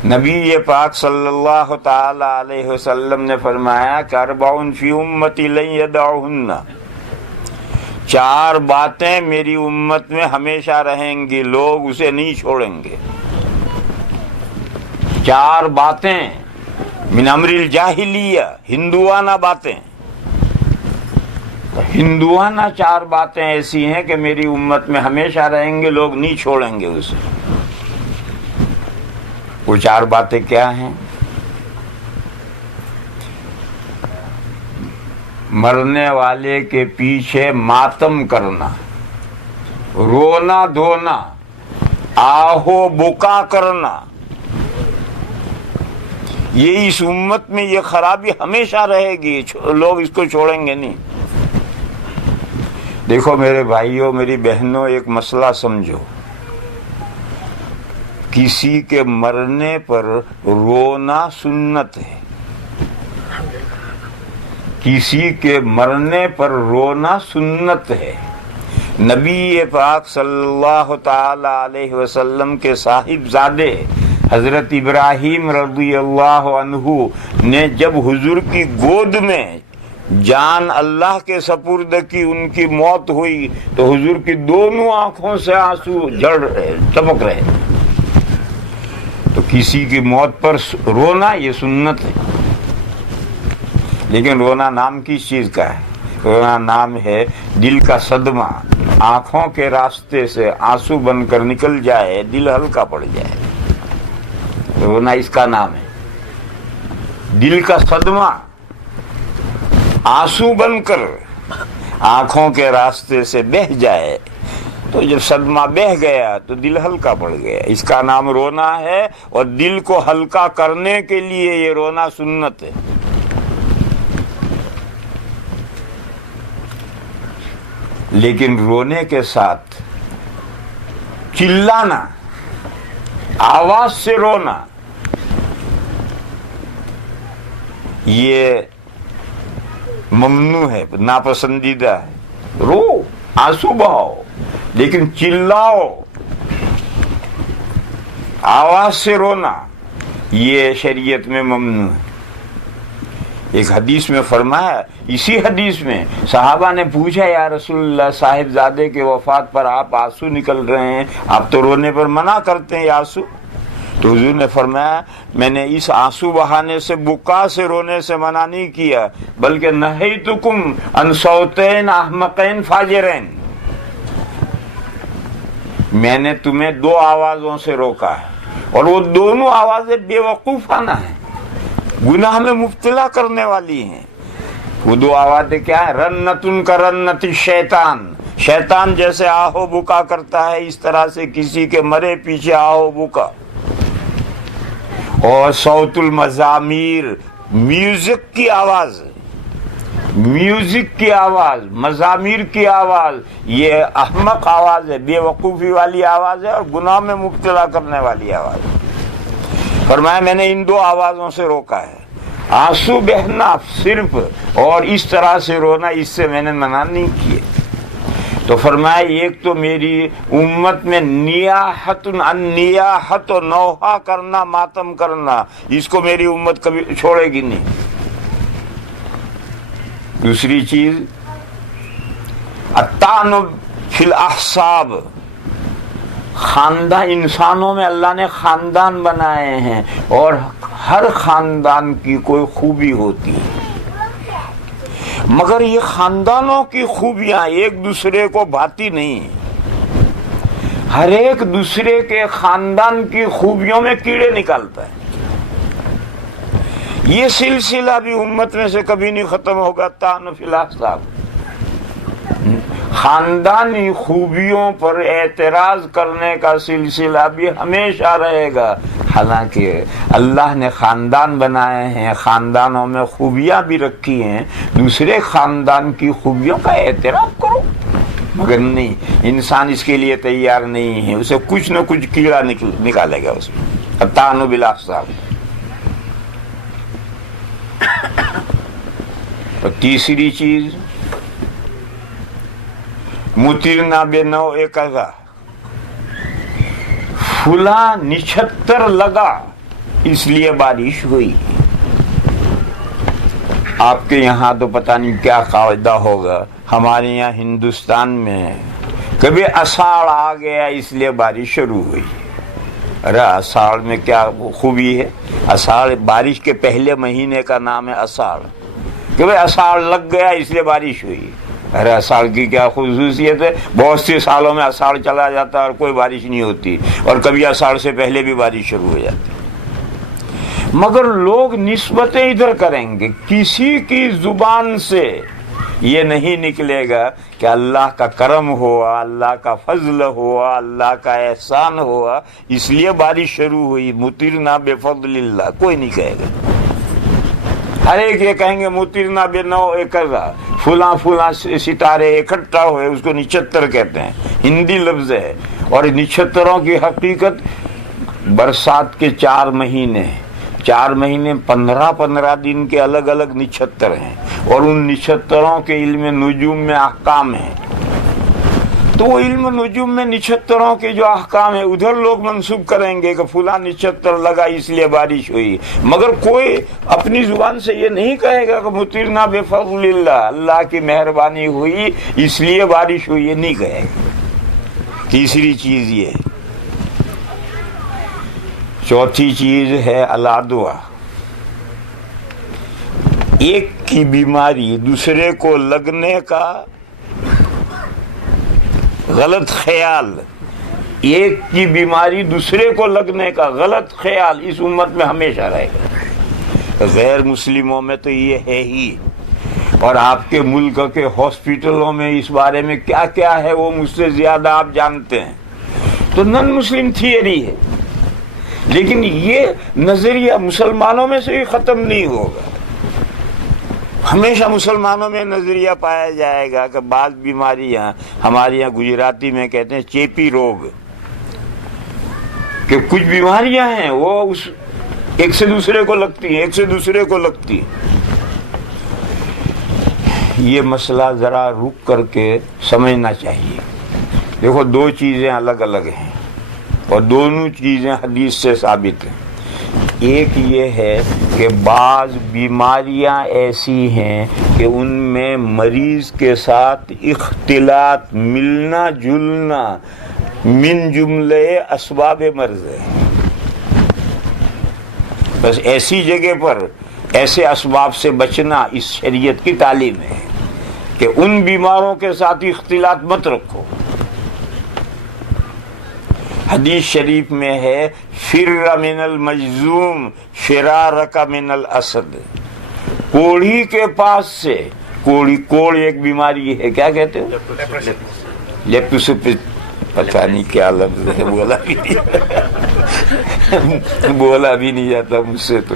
نبی پاک صلی اللہ تعالی علیہ وسلم نے فرمایا کہ 4 فی امتی لن یدعہن، 4 باتیں میری امت میں ہمیشہ رہیں گی، لوگ اسے نہیں چھوڑیں گے. 4 باتیں من امر الجاہلیہ، ہندوانہ باتیں. ہندوانہ 4 باتیں ایسی ہیں کہ میری امت میں ہمیشہ رہیں گے، لوگ نہیں چھوڑیں گے اسے. وہ 4 باتیں کیا ہیں؟ مرنے والے کے پیچھے ماتم کرنا، رونا دھونا، آہو بکا کرنا. یہ اس امت میں یہ خرابی ہمیشہ رہے گی، لوگ اس کو چھوڑیں گے نہیں. دیکھو میرے بھائیوں، میری بہنوں، ایک مسئلہ سمجھو. کسی کے مرنے پر رونا سنت ہے. کسی کے مرنے پر رونا سنت ہے. نبی پاک صلی اللہ تعالی علیہ وسلم کے صاحبزادے حضرت ابراہیم رضی اللہ عنہ نے جب حضور کی گود میں جان اللہ کے سپرد کی، ان کی موت ہوئی تو حضور کی دونوں آنکھوں سے آنسو جھڑ رہے، ٹپک رہے. تو کسی کی موت پر رونا یہ سنت ہے. لیکن رونا نام کس چیز کا ہے؟ رونا نام ہے دل کا صدمہ، آنکھوں کے راستے سے آنسو بن کر نکل جائے، دل ہلکا پڑ جائے. رونا اس کا نام ہے. دل کا صدمہ آنسو بن کر آنکھوں کے راستے سے بہہ جائے، تو جب صدمہ بہہ گیا تو دل ہلکا پڑ گیا. اس کا نام رونا ہے، اور دل کو ہلکا کرنے کے لیے یہ رونا سنت ہے. لیکن رونے کے ساتھ چلانا، آواز سے رونا، یہ ممنوع ہے، ناپسندیدہ ہے. رو، آنسو بہاؤ، لیکن چلاؤ، آواز سے رونا، یہ شریعت میں ممنوع ہے. ایک حدیث میں فرمایا، اسی حدیث میں صحابہ نے پوچھا یا رسول اللہ صاحبزادے کے وفات پر آپ آنسو نکل رہے ہیں، آپ تو رونے پر منع کرتے ہیں آنسو. تو حضور نے فرمایا میں نے اس آنسو بہانے سے، بکا سے رونے سے منع نہیں کیا، بلکہ نہیتکم عن صوتین احمقین فاجرین، میں نے تمہیں دو آوازوں سے روکا ہے، اور وہ دونوں آوازیں بے وقوفانہ ہیں، گناہ میں مبتلا کرنے والی ہیں. وہ دو آوازیں کیا ہیں؟ رنتن کا رنت شیطان، شیطان جیسے آہو بکا کرتا ہے اس طرح سے کسی کے مرے پیچھے آہو بکا. اور صوت المزامیر، میوزک کی آواز، میوزک کی آواز، مزامیر کی آواز، یہ احمق آواز ہے، بے وقوفی والی آواز ہے اور گناہ میں مبتلا کرنے والی آواز ہے. فرمایا میں نے ان دو آوازوں سے روکا ہے، آنسو بہنا صرف اور اس طرح سے رونا، اس سے میں نے منع نہیں کیے. تو فرمایا ایک تو میری امت میں نیاحت نیاحت و نوحہ کرنا، ماتم کرنا، اس کو میری امت کبھی چھوڑے گی نہیں. دوسری چیز الطعن فی الاحساب، خاندان، انسانوں میں اللہ نے خاندان بنائے ہیں اور ہر خاندان کی کوئی خوبی ہوتی ہے، مگر یہ خاندانوں کی خوبیاں ایک دوسرے کو بھاتی نہیں. ہر ایک دوسرے کے خاندان کی خوبیوں میں کیڑے نکالتا ہے. یہ سلسلہ بھی امت میں سے کبھی نہیں ختم ہوگا. طعن فی الاحساب، خاندانی خوبیوں پر اعتراض کرنے کا سلسلہ بھی ہمیشہ رہے گا. حالانکہ اللہ نے خاندان بنائے ہیں، خاندانوں میں خوبیاں بھی رکھی ہیں، دوسرے خاندان کی خوبیوں کا اعتراف کرو. مگر نہیں، انسان اس کے لیے تیار نہیں ہے، اسے کچھ نہ کچھ کیڑا نکالے گا اس میں. طعن بالاحساب. اور تیسری چیز مطرنا بنوع کذا، فلاں نچھتر لگا اس لیے بارش ہوئی. آپ کے یہاں تو پتہ نہیں کیا قاعدہ ہوگا، ہمارے یہاں ہندوستان میں کبھی اساڑ آ گیا اس لیے بارش شروع ہوئی. ارے اساڑ میں کیا خوبی ہے؟ اساڑ بارش کے پہلے مہینے کا نام ہے اساڑ. کبھی اساڑ لگ گیا اس لیے بارش ہوئی. ارے اساڑ کی کیا خصوصیت ہے؟ بہت سے سالوں میں اساڑ چلا جاتا ہے اور کوئی بارش نہیں ہوتی، اور کبھی اساڑ سے پہلے بھی بارش شروع ہو جاتی. مگر لوگ نسبتیں ادھر کریں گے، کسی کی زبان سے یہ نہیں نکلے گا کہ اللہ کا کرم ہوا، اللہ کا فضل ہوا، اللہ کا احسان ہوا اس لیے بارش شروع ہوئی. مطرنا بفضل اللہ کوئی نہیں کہے گا. ہر ایک یہ کہیں گے مطرنا بنوع کذا، فلاں فلاں ستارے اکٹھا ہوئے، اس کو نچھتر کہتے ہیں، ہندی لفظ ہے. اور نچھتروں کی حقیقت برسات کے 4 مہینے 15 دن کے الگ الگ نچھتر ہیں، اور ان نچھتروں کے علم نجوم میں احکام ہیں. تو وہ علم نجوم میں نچھتروں کے جو احکام ہیں ادھر لوگ منسوب کریں گے کہ فلاں نچھتر لگا اس لیے بارش ہوئی، مگر کوئی اپنی زبان سے یہ نہیں کہے گا کہ مطرنا بفضل اللہ، اللہ کی مہربانی ہوئی اس لیے بارش ہوئی، یہ نہیں کہے گا. تیسری چیز یہ. چوتھی چیز ہے العدوہ، ایک کی بیماری دوسرے کو لگنے کا غلط خیال، ایک کی بیماری دوسرے کو لگنے کا غلط خیال اس امت میں ہمیشہ رہے گا. غیر مسلموں میں تو یہ ہے ہی، اور آپ کے ملک کے ہاسپٹلوں میں اس بارے میں کیا کیا ہے وہ مجھ سے زیادہ آپ جانتے ہیں. تو نن مسلم تھیوری ہے، لیکن یہ نظریہ مسلمانوں میں سے ہی ختم نہیں ہوگا. ہمیشہ مسلمانوں میں نظریہ پایا جائے گا کہ بعض بیماریاں، ہمارے یہاں گجراتی میں کہتے ہیں چیپی روگ، کہ کچھ بیماریاں ہیں وہ اس ایک سے دوسرے کو لگتی ہیں، ایک سے دوسرے کو لگتی ہیں. یہ مسئلہ ذرا رک کر کے سمجھنا چاہیے. دیکھو 2 چیزیں الگ الگ ہیں اور دونوں چیزیں حدیث سے ثابت ہیں. ایک یہ ہے کہ بعض بیماریاں ایسی ہیں کہ ان میں مریض کے ساتھ اختلاط، ملنا جلنا من جملے اسباب مرض ہے. بس ایسی جگہ پر ایسے اسباب سے بچنا اس شریعت کی تعلیم ہے کہ ان بیماروں کے ساتھ اختلاط مت رکھو. حدیث شریف میں ہے فر من المجذوم فرارک من الاسد. کوڑھی کے پاس سے، کوڑ ایک بیماری ہے، کیا کہتے ہیں؟ لیپٹوسپس، پتہ نہیں کیا لفظ ہے، بولا بھی نہیں جاتا مجھ سے. تو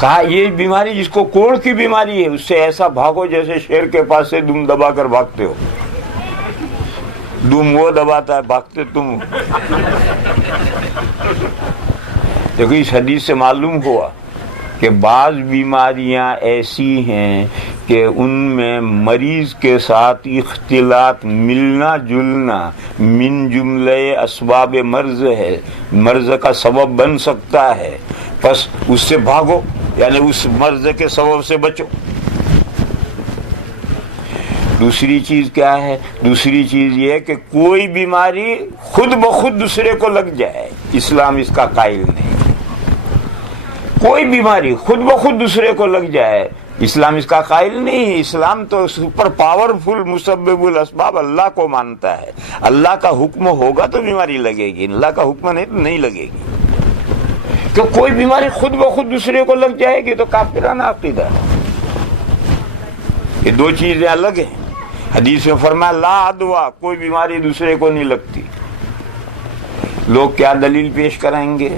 کہا یہ بیماری جس کو کوڑ کی بیماری ہے، اس سے ایسا بھاگو جیسے شیر کے پاس سے دم دبا کر بھاگتے ہو. دم وہ دباتا ہے، بھاگتے تم. دیکھو اس حدیث سے معلوم ہوا کہ بعض بیماریاں ایسی ہیں کہ ان میں مریض کے ساتھ اختلاط، ملنا جلنا من جملے اسباب مرض ہے، مرض کا سبب بن سکتا ہے. بس اس سے بھاگو، یعنی اس مرض کے سبب سے بچو. دوسری چیز کیا ہے؟ دوسری چیز یہ ہے کہ کوئی بیماری خود بخود دوسرے کو لگ جائے، اسلام اس کا قائل نہیں. کوئی بیماری خود بخود دوسرے کو لگ جائے، اسلام اس کا قائل نہیں. اسلام تو سپر پاورفل مسبب الاسباب اللہ کو مانتا ہے. اللہ کا حکم ہوگا تو بیماری لگے گی، اللہ کا حکم نہیں تو نہیں لگے گی. کہ کوئی بیماری خود بخود دوسرے کو لگ جائے گی تو کافرانہ عقیدہ ہے. یہ دو چیزیں الگ ہیں. حدیث میں فرمایا لا عدویٰ، کوئی بیماری دوسرے کو نہیں لگتی. لوگ کیا دلیل پیش کریں گے؟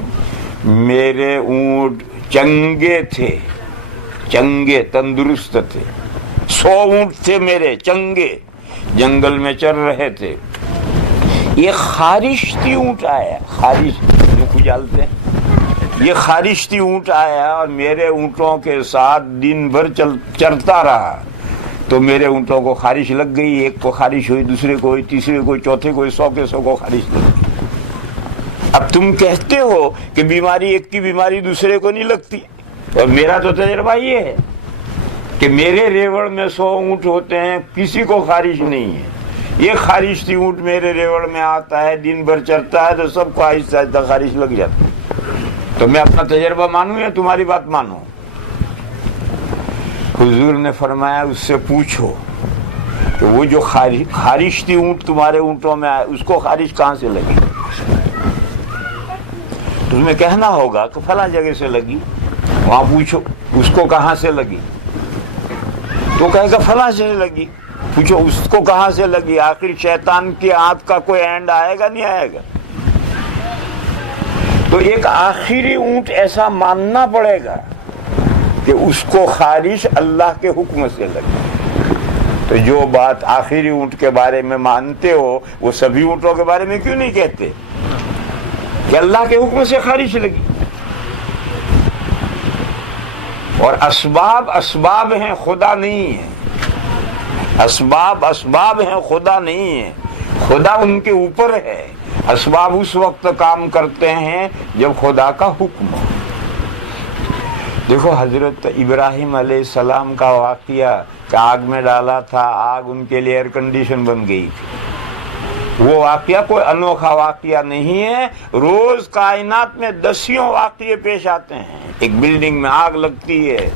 میرے اونٹ چنگے تھے، چنگے تندرست تھے، 100 اونٹ تھے میرے چنگے، جنگل میں چر رہے تھے. یہ خارشتی اونٹ آیا، خارش جو کھجالتے ہیں، یہ خارشتی اونٹ آیا اور میرے اونٹوں کے ساتھ دن بھر چرتا رہا تو میرے اونٹوں کو خارش لگ گئی. ایک کو خارش ہوئی، دوسرے کو ہوئی، تیسرے کو، چوتھے کو، 100 کے 100 کو خارش لگ گئی. اب تم کہتے ہو کہ بیماری ایک کی بیماری دوسرے کو نہیں لگتی، اور میرا تو تجربہ یہ ہے کہ میرے ریوڑ میں 100 اونٹ ہوتے ہیں، کسی کو خارش نہیں ہے. یہ خارشتی اونٹ میرے ریوڑ میں آتا ہے، دن بھر چرتا ہے تو سب کو آہستہ آہستہ خارش لگ جاتی ہے. تو میں اپنا تجربہ مانوں یا تمہاری بات مانوں؟ حضور نے فرمایا اس سے پوچھو کہ وہ جو خارشتی اونٹ تمہارے اونٹوں میں آئے، اس کو خارش کہاں سے لگی؟ تمہیں کہنا ہوگا کہ فلاں جگہ سے لگی. وہاں پوچھو اس کو کہاں سے لگی، تو کہے گا فلاں سے لگی. پوچھو اس کو کہاں سے لگی. آخر شیطان کی آنت کا کوئی اینڈ آئے گا نہیں آئے گا؟ تو ایک آخری اونٹ ایسا ماننا پڑے گا کہ اس کو خارش اللہ کے حکم سے لگی. تو جو بات آخری اونٹ کے بارے میں مانتے ہو وہ سبھی اونٹوں کے بارے میں کیوں نہیں کہتے کہ اللہ کے حکم سے خارش لگی؟ اور اسباب اسباب ہیں، خدا نہیں ہے. اسباب اسباب ہیں، خدا نہیں ہے. خدا ان کے اوپر ہے. اسباب اس وقت کام کرتے ہیں جب خدا کا حکم ہو. دیکھو حضرت ابراہیم علیہ السلام کا واقعہ کہ آگ میں ڈالا تھا، آگ ان کے لیے ایئر کنڈیشن بن گئی تھی. وہ واقعہ کوئی انوکھا واقعہ نہیں ہے. روز کائنات میں دسیوں واقعے پیش آتے ہیں. ایک بلڈنگ میں آگ لگتی ہے،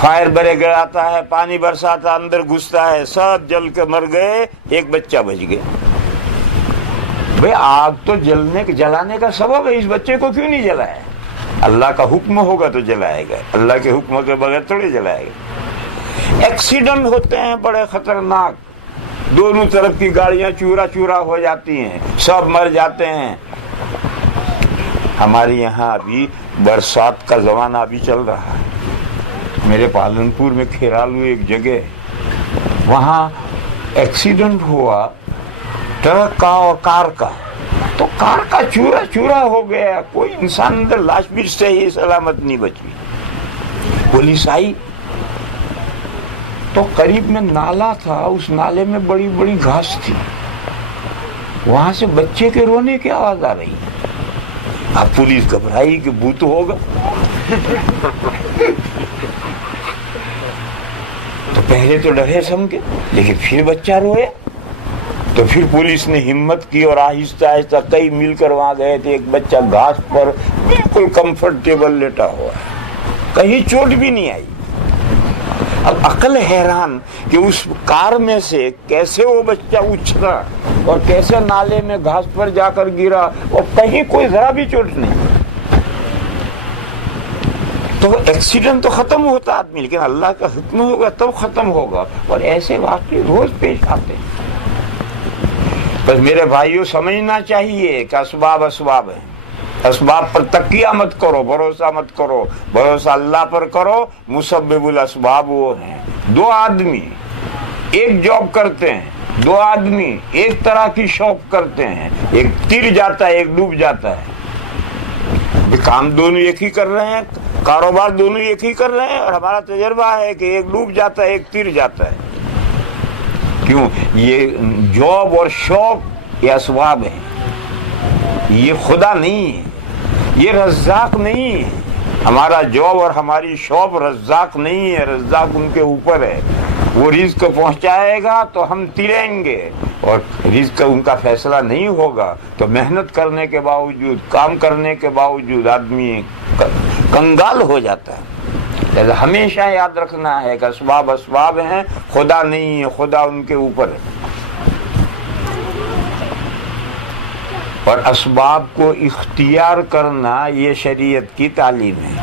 فائر بریگیڈ آتا ہے، پانی برساتا، اندر گھستا ہے، سب جل کے مر گئے، ایک بچہ بچ گیا. بھئی آگ تو جلانے کا سبب ہے، اس بچے کو کیوں نہیں جلایا؟ اللہ کا حکم ہوگا تو جلائے گا، اللہ کے حکم کے بغیر تھوڑی جلائے گا. ایکسیڈنٹ ہوتے ہیں بڑے خطرناک، دونوں طرف کی گاڑیاں چورا چورا ہو جاتی ہیں، سب مر جاتے ہیں. ہمارے یہاں ابھی برسات کا زمانہ ابھی چل رہا ہے. میرے پالنپور میں کھیرالو ایک جگہ، وہاں ایکسیڈنٹ ہوا ٹرک کا اور کار کا. تو کار کا چورا چورا ہو گیا، کوئی انسان اندر لاش بھی صحیح سلامت نہیں بچی. پولیس آئی تو قریب میں نالا تھا، اس نالے میں بڑی بڑی گھاس تھی، وہاں سے بچے کے رونے کی آواز آ رہی. اب پولیس گھبرائی کہ بھوت ہوگا، تو پہلے تو ڈرے سمجھے، لیکن پھر بچہ رویا، تو پھر پولیس نے ہمت کی اور آہستہ آہستہ کئی مل کر وہاں گئے تھے. ایک بچہ گھاس پر بالکل کمفرٹیبل لیٹا ہوا ہے، کہیں چوٹ بھی نہیں آئی. اب عقل حیران کہ اس کار میں سے کیسے وہ بچہ اچھلا اور کیسے نالے میں گھاس پر جا کر گرا اور کہیں کوئی ذرا بھی چوٹ نہیں. تو ایکسیڈنٹ تو ختم ہوتا آدمی، لیکن اللہ کا حکم ہوگا تب ختم ہوگا. اور ایسے واقعے روز پیش آتے ہیں. بس میرے بھائیوں سمجھنا چاہیے کہ اسباب اسباب ہیں، اسباب پر تکیہ مت کرو، بھروسہ مت کرو، بھروسہ اللہ پر کرو. مسبب الاسباب وہ ہیں. دو آدمی ایک جاب کرتے ہیں، دو آدمی ایک طرح کی شاپ کرتے ہیں، ایک تیر جاتا ہے ایک ڈوب جاتا ہے. کام دونوں ایک ہی کر رہے ہیں، کاروبار دونوں ایک ہی کر رہے ہیں، اور ہمارا تجربہ ہے کہ ایک ڈوب جاتا ہے ایک تیر جاتا ہے. کیوں؟ یہ جاب اور شوق یہ اسباب ہیں، یہ خدا نہیں ہے، یہ رزاق نہیں ہے. ہمارا جاب اور ہماری شوق رزاق نہیں ہے، رزاق ان کے اوپر ہے. وہ رزق پہنچائے گا تو ہم تیریں گے، اور رزق ان کا فیصلہ نہیں ہوگا تو محنت کرنے کے باوجود، کام کرنے کے باوجود آدمی کنگال ہو جاتا ہے. ہمیشہ یاد رکھنا ہے کہ اسباب اسباب ہیں، خدا نہیں ہے، خدا ان کے اوپر ہے. اور اسباب کو اختیار کرنا یہ شریعت کی تعلیم ہے.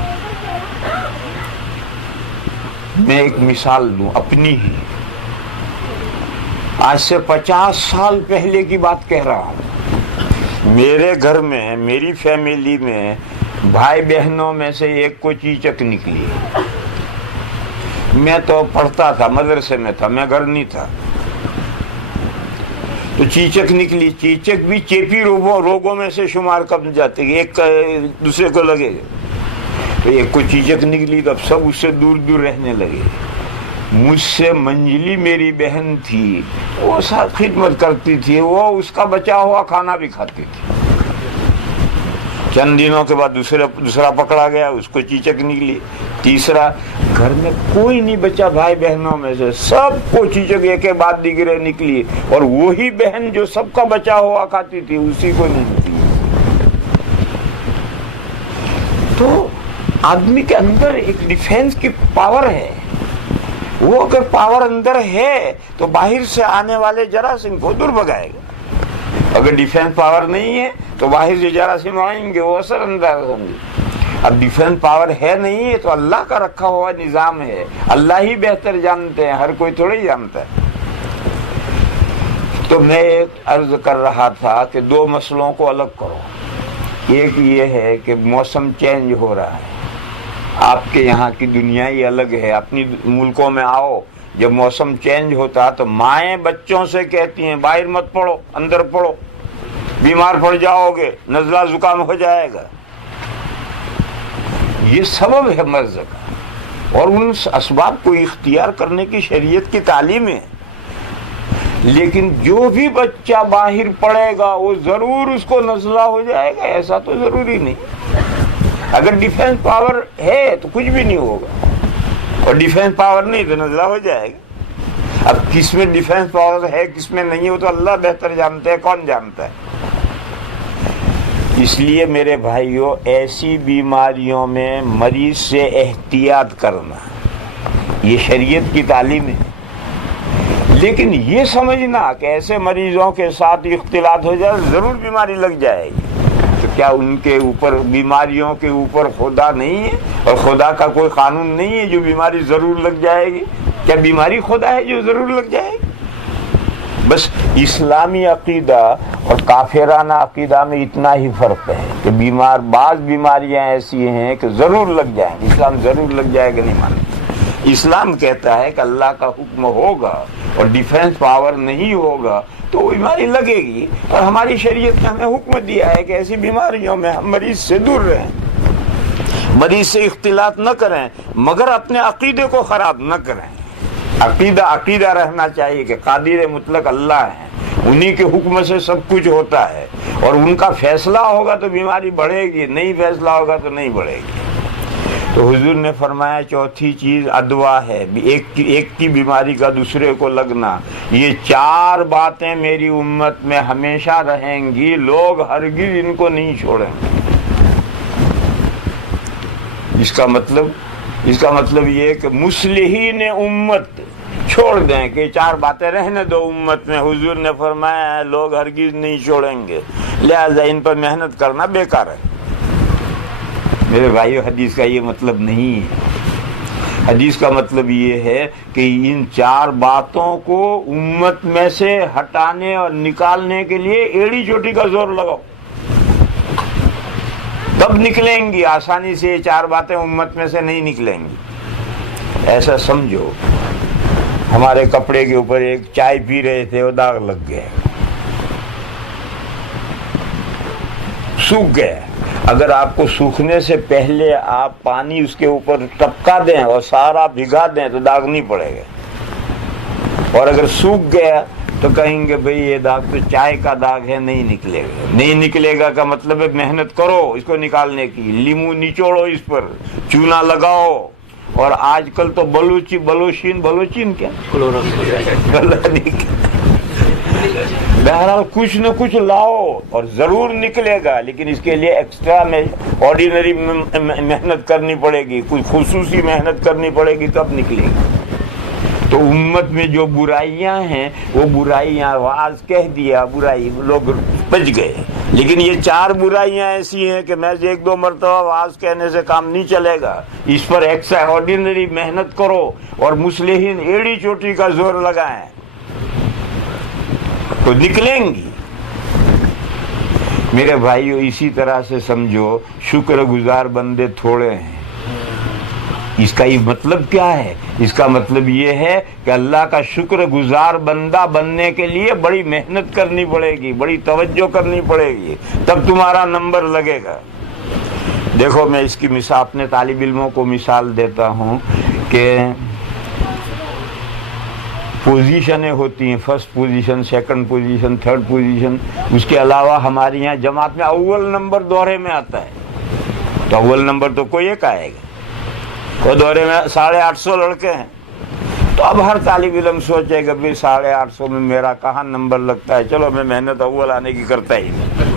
میں ایک مثال دوں اپنی ہی. آج سے 50 سال پہلے کی بات کہہ رہا ہوں. میرے گھر میں، میری فیملی میں بھائی بہنوں میں سے ایک کو چیچک نکلی. میں تو پڑھتا تھا، مدرسے میں تھا، میں گھر نہیں تھا. تو چیچک نکلی. چیچک بھی چیپی روگوں میں سے شمار کر جاتے ہیں، ایک دوسرے کو لگے. تو ایک کو چیچک نکلی تو اب سب اس سے دور دور رہنے لگے. مجھ سے منجلی میری بہن تھی، وہ ساتھ خدمت کرتی تھی، وہ اس کا بچا ہوا کھانا بھی کھاتی تھی. چند دنوں کے بعد دوسرا پکڑا گیا، اس کو چیچک نکلی. تیسرا. گھر میں کوئی نہیں بچا بھائی بہنوں میں سے، سب کو چیچک ایک کے بعد دیگرے نکلی. اور وہی بہن جو سب کا بچا ہوا کھاتی تھی اسی کو نہیں نکلی. تو آدمی کے اندر ایک ڈیفینس کی پاور ہے. وہ اگر پاور اندر ہے تو باہر سے آنے والے جراثیم کو دور بھگائے گا. اگر ڈیفینس پاور نہیں ہے تو باہر سے جراثیم آئیں گے، وہ اثر انداز ہوں گے. اب ڈیفینس پاور ہے نہیں ہے تو اللہ کا رکھا ہوا نظام ہے. اللہ ہی بہتر جانتے ہیں، ہر کوئی تھوڑی جانتا ہے. تو میں ایک عرض کر رہا تھا کہ دو مسئلوں کو الگ کرو. ایک یہ ہے کہ موسم چینج ہو رہا ہے، آپ کے یہاں کی دنیا ہی الگ ہے. اپنی ملکوں میں آؤ، جب موسم چینج ہوتا تو مائیں بچوں سے کہتی ہیں باہر مت پڑو، اندر پڑو، بیمار پڑ جاؤ گے، نزلہ زکام ہو جائے گا. یہ سبب ہے مرض کا، اور ان اسباب کو اختیار کرنے کی شریعت کی تعلیم ہے. لیکن جو بھی بچہ باہر پڑے گا وہ ضرور اس کو نزلہ ہو جائے گا، ایسا تو ضروری نہیں. اگر ڈیفینس پاور ہے تو کچھ بھی نہیں ہوگا، اور ڈیفینس پاور نہیں تو نزلہ ہو جائے گا. اب کس میں ڈیفینس پاور ہے کس میں نہیں ہو تو اللہ بہتر جانتے ہیں، کون جانتا ہے. اس لیے میرے بھائیوں، ایسی بیماریوں میں مریض سے احتیاط کرنا یہ شریعت کی تعلیم ہے. لیکن یہ سمجھنا کہ ایسے مریضوں کے ساتھ اختلاط ہو جائے ضرور بیماری لگ جائے گی، تو کیا ان کے اوپر، بیماریوں کے اوپر خدا نہیں ہے؟ اور خدا کا کوئی قانون نہیں ہے جو بیماری ضرور لگ جائے گی؟ کیا بیماری خدا ہے جو ضرور لگ جائے گی؟ بس اسلامی عقیدہ اور کافرانہ عقیدہ میں اتنا ہی فرق ہے کہ بعض بیماریاں ایسی ہیں کہ ضرور لگ جائیں گی. اسلام ضرور لگ جائے گا نہیں مانتا. اسلام کہتا ہے کہ اللہ کا حکم ہوگا اور ڈیفینس پاور نہیں ہوگا تو وہ بیماری لگے گی. اور ہماری شریعت نے ہمیں حکم دیا ہے کہ ایسی بیماریوں میں ہم مریض سے دور رہیں، مریض سے اختلاط نہ کریں، مگر اپنے عقیدے کو خراب نہ کریں. عقیدہ رہنا چاہیے کہ قادر مطلق اللہ ہے، انہی کے حکم سے سب کچھ ہوتا ہے، اور ان کا فیصلہ ہوگا تو بیماری بڑھے گی، نہیں فیصلہ ہوگا تو نہیں بڑھے گی۔ تو حضور نے فرمایا چوتھی چیز ادوا ہے، ایک کی بیماری کا دوسرے کو لگنا۔ یہ 4 باتیں میری امت میں ہمیشہ رہیں گی، لوگ ہرگز ان کو نہیں چھوڑیں گے۔ اس کا مطلب یہ کہ مصلحین امت چھوڑ دیں کہ 4 باتیں رہنے دو امت میں۔ حضور نے فرمایا ہے لوگ ہرگز نہیں چھوڑیں گے، لہذا ان پر محنت کرنا بیکار ہے۔ میرے بھائیو، حدیث کا یہ مطلب نہیں ہے۔ حدیث کا مطلب یہ ہے کہ ان 4 باتوں کو امت میں سے ہٹانے اور نکالنے کے لیے ایڑی چوٹی کا زور لگاؤ، تب نکلیں گی۔ آسانی سے یہ 4 باتیں امت میں سے نہیں نکلیں گی۔ ایسا سمجھو ہمارے کپڑے کے اوپر ایک چائے پی رہے تھے، وہ داغ لگ گئے، سوکھ گئے۔ اگر آپ کو سوکھنے سے پہلے آپ پانی اس کے اوپر ٹپکا دیں اور سارا بھگا دیں تو داغ نہیں پڑے گا، اور اگر سوکھ گیا تو کہیں گے بھئی یہ داغ تو چائے کا داغ ہے، نہیں نکلے گا۔ نہیں نکلے گا کا مطلب ہے محنت کرو اس کو نکالنے کی، لیمو نچوڑو، اس پر چونا لگاؤ، اور آج کل تو بلوچین کیا بہرحال کچھ نہ کچھ لاؤ اور ضرور نکلے گا، لیکن اس کے لیے ایکسٹرا میں آرڈینری محنت کرنی پڑے گی، کچھ خصوصی محنت کرنی پڑے گی تب نکلے گی۔ تو امت میں جو برائیاں ہیں وہ برائیاں واز کہہ دیا، برائی لوگ بچ گئے، لیکن یہ 4 برائیاں ایسی ہیں کہ محض 1-2 مرتبہ واز کہنے سے کام نہیں چلے گا، اس پر ایکسٹرا آرڈینری محنت کرو اور مصلحین ایڑی چوٹی کا زور لگائیں تو نکلیں گی۔ میرے بھائیو، اسی طرح سے سمجھو شکر گزار بندے تھوڑے ہیں۔ اس کا یہ مطلب کیا ہے؟ اس کا مطلب یہ ہے کہ اللہ کا شکر گزار بندہ بننے کے لیے بڑی محنت کرنی پڑے گی، بڑی توجہ کرنی پڑے گی، تب تمہارا نمبر لگے گا۔ دیکھو میں اس کی مثال اپنے طالب علموں کو مثال دیتا ہوں کہ پوزیشنیں ہوتی ہیں، first position, second position, third position. اس کے علاوہ ہمارے یہاں جماعت میں اول نمبر دورے میں آتا ہے، تو اول نمبر تو کوئی ایک آئے گا، وہ دورے میں 850 لڑکے ہیں، تو اب ہر طالب علم سوچے گا بھی 850 میں میرا کہاں نمبر لگتا ہے، چلو میں محنت اول آنے کی کرتا ہی نہیں۔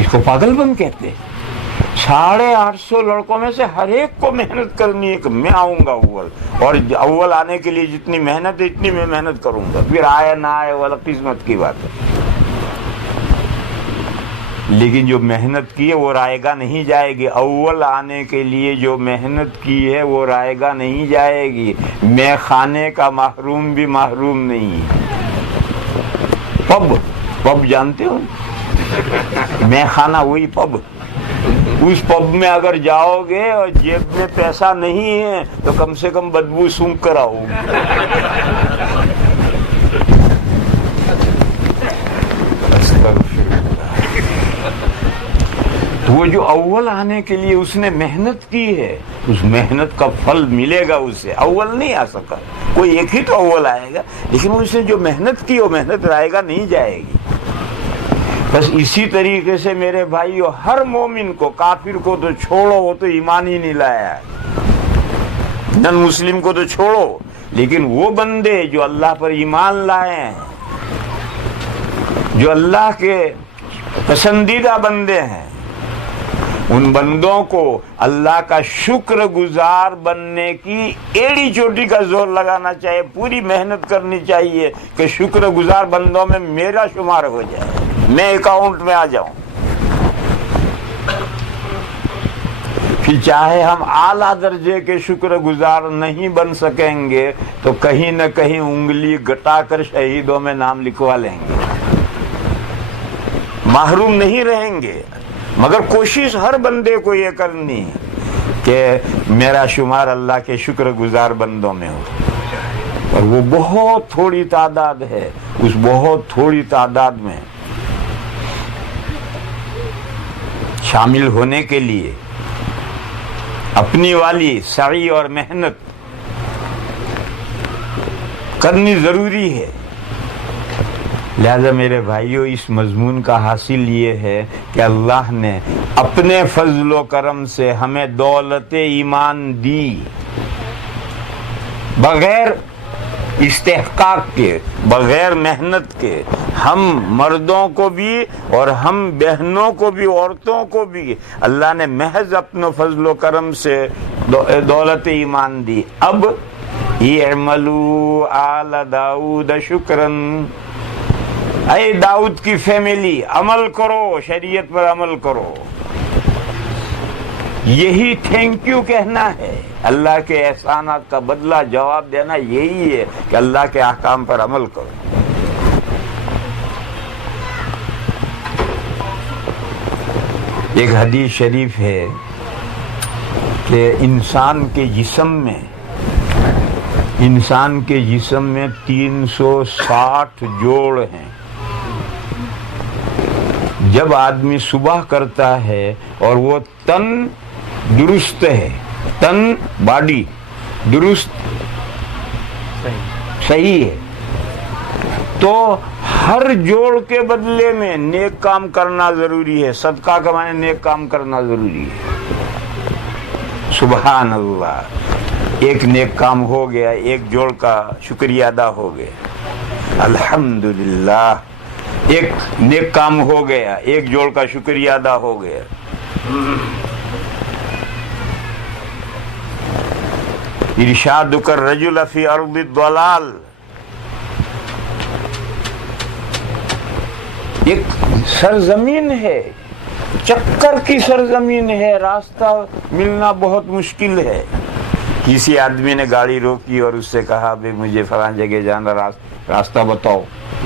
اس کو پاگل پن کہتے ہیں۔ 850 لڑکوں میں سے ہر ایک کو محنت کرنی ہے کہ میں آؤں گا اول، اور اول آنے کے لیے جتنی محنت ہے اتنی میں محنت کروں گا، پھر آئے نہ آئے والا قسمت کی بات ہے۔ لیکن جو محنت کی ہے وہ رائے گاہ نہیں جائے گی، اول آنے کے لیے جو محنت کی ہے وہ رائے گاہ نہیں جائے گی۔ میں خانے کا محروم بھی محروم نہیں۔ پب جانتے ہو؟ میں خانہ وہی پب، اس پب میں اگر جاؤ گے اور جیب میں پیسہ نہیں ہے تو کم سے کم بدبو سونگ کر آؤ گے۔ وہ جو اول آنے کے لیے اس نے محنت کی ہے، اس محنت کا پھل ملے گا اسے۔ اول نہیں آ سکا، کوئی ایک ہی تو اول آئے گا، لیکن اس نے جو محنت کی وہ محنت رائے گا نہیں جائے گی۔ بس اسی طریقے سے میرے بھائیو، ہر مومن کو، کافر کو تو چھوڑو، وہ تو ایمان ہی نہیں لایا ہے، نن مسلم کو تو چھوڑو، لیکن وہ بندے جو اللہ پر ایمان لائے ہیں، جو اللہ کے پسندیدہ بندے ہیں، ان بندوں کو اللہ کا شکر گزار بننے کی ایڑی چوٹی کا زور لگانا چاہیے، پوری محنت کرنی چاہیے کہ شکر گزار بندوں میں میرا شمار ہو جائے، میں اکاؤنٹ میں آ جاؤں۔ پھر چاہے ہم اعلیٰ درجے کے شکر گزار نہیں بن سکیں گے تو کہیں نہ کہیں انگلی گٹا کر شہیدوں میں نام لکھوا لیں گے، محروم نہیں رہیں گے، مگر کوشش ہر بندے کو یہ کرنی کہ میرا شمار اللہ کے شکر گزار بندوں میں ہو۔ اور وہ بہت تھوڑی تعداد ہے، اس بہت تھوڑی تعداد میں شامل ہونے کے لیے اپنی والی سعی اور محنت کرنی ضروری ہے۔ لہذا میرے بھائیوں، اس مضمون کا حاصل یہ ہے کہ اللہ نے اپنے فضل و کرم سے ہمیں دولت ایمان دی، بغیر استحقاق کے، بغیر محنت کے۔ ہم مردوں کو بھی اور ہم بہنوں کو بھی، عورتوں کو بھی اللہ نے محض اپنے فضل و کرم سے دولت ایمان دی۔ اب اعملوا آل داؤد شکرن، اے داؤد کی فیملی، عمل کرو، شریعت پر عمل کرو۔ یہی تھینک یو کہنا ہے، اللہ کے احسانات کا بدلہ جواب دینا یہی ہے کہ اللہ کے احکام پر عمل کرو۔ ایک حدیث شریف ہے کہ انسان کے جسم میں 360 جوڑ ہیں۔ جب آدمی صبح کرتا ہے اور وہ تن درست ہے، تن باڈی درست صحیح ہے، تو ہر جوڑ کے بدلے میں نیک کام کرنا ضروری ہے، صدقہ کمانے، نیک کام کرنا ضروری ہے۔ سبحان اللہ، ایک نیک کام ہو گیا، ایک جوڑ کا شکریہ ادا ہو گیا، الحمدللہ، ایک نیک کام ہو گیا، ایک جوڑ کا شکریہ ادا ہو گیا۔ ارشادک الرجل فی ارض الضلال، ایک سرزمین ہے، چکر کی سرزمین ہے، راستہ ملنا بہت مشکل ہے۔ کسی آدمی نے گاڑی روکی اور اس سے کہا بھائی مجھے فلاں جگہ جانا، راستہ بتاؤ،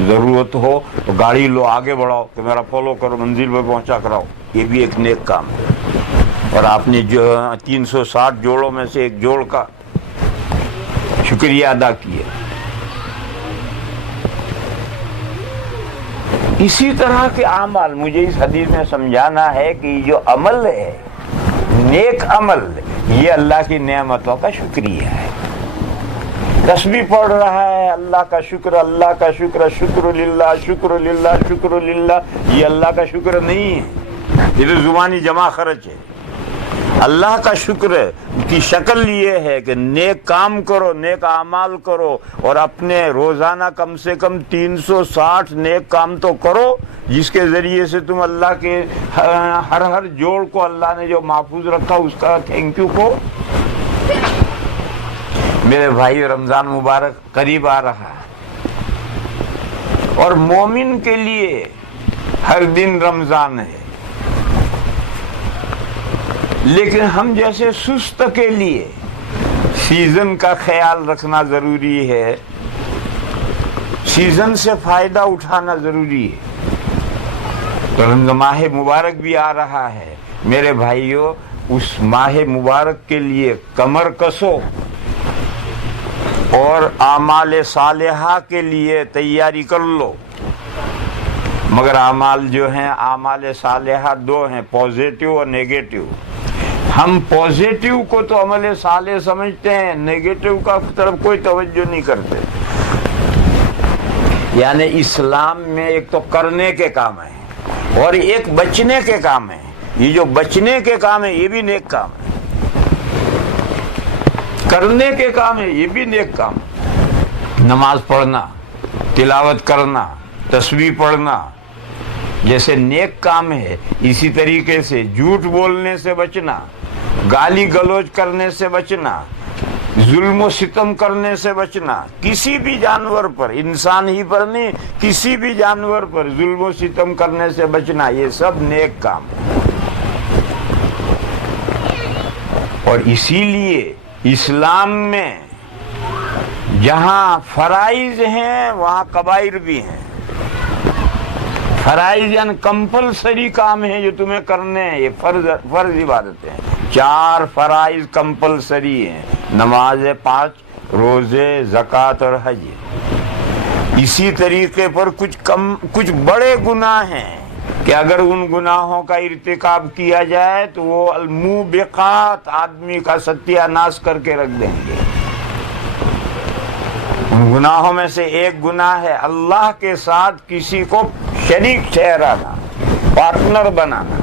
ضرورت ہو تو گاڑی لو، آگے بڑھاؤ کہ میرا فالو کرو، منزل پہ پہنچا کراؤ۔ یہ بھی ایک نیک کام ہے، اور آپ نے جو 360 جوڑوں میں سے ایک جوڑ کا شکریہ ادا کیا۔ اسی طرح کے اعمال، مجھے اس حدیث میں سمجھانا ہے کہ یہ جو عمل ہے، نیک عمل، یہ اللہ کی نعمتوں کا شکریہ ہے۔ تسبیح پڑھ رہا ہے، اللہ کا شکر، اللہ کا شکر، شکر للہ، شکر للہ، شکر للہ، یہ اللہ کا شکر نہیں ہے، یہ تو زبانی جمع خرچ ہے۔ اللہ کا شکر کی شکل یہ ہے کہ نیک کام کرو، نیک اعمال کرو، اور اپنے روزانہ کم سے کم 360 نیک کام تو کرو، جس کے ذریعے سے تم اللہ کے ہر جوڑ کو اللہ نے جو محفوظ رکھا اس کا تھینک یو کو۔ میرے بھائی، رمضان مبارک قریب آ رہا ہے، اور مومن کے لیے ہر دن رمضان ہے، لیکن ہم جیسے سست کے لیے سیزن کا خیال رکھنا ضروری ہے، سیزن سے فائدہ اٹھانا ضروری ہے۔ تو ماہ مبارک بھی آ رہا ہے میرے بھائیوں، اس ماہ مبارک کے لیے کمر کسو اور اعمال صالحہ کے لیے تیاری کر لو۔ مگر اعمال جو ہیں، اعمال صالحہ دو ہیں، پازیٹیو اور نیگیٹو۔ ہم پازیٹیو کو تو عمل صالح سمجھتے ہیں، نیگیٹو کا طرف کوئی توجہ نہیں کرتے۔ یعنی اسلام میں ایک تو کرنے کے کام ہے اور ایک بچنے کے کام ہے۔ یہ جو بچنے کے کام ہے یہ بھی نیک کام ہے، کرنے کے کام ہے یہ بھی نیک کام ہے۔ نماز پڑھنا، تلاوت کرنا، تسبیح پڑھنا جیسے نیک کام ہے، اسی طریقے سے جھوٹ بولنے سے بچنا، گالی گلوچ کرنے سے بچنا، ظلم و ستم کرنے سے بچنا، کسی بھی جانور پر، انسان ہی پر نہیں، کسی بھی جانور پر ظلم و ستم کرنے سے بچنا، یہ سب نیک کام ہے۔ اور اسی لیے اسلام میں جہاں فرائض ہیں وہاں کبائر بھی ہیں۔ فرائض یعنی کمپلسری کام ہیں جو تمہیں کرنے ہیں، یہ فرض عبادتیں ہیں۔ 4 فرائض کمپلسری ہیں، نماز 5، روزے، زکوٰۃ اور حج۔ اسی طریقے پر کچھ بڑے گناہ ہیں کہ اگر ان گناہوں کا ارتکاب کیا جائے تو وہ الموبقات آدمی کا ستیہ ناش کر کے رکھ دیں گے۔ ان گناہوں میں سے ایک گناہ ہے اللہ کے ساتھ کسی کو شریک ٹھہرانا، پارٹنر بنانا۔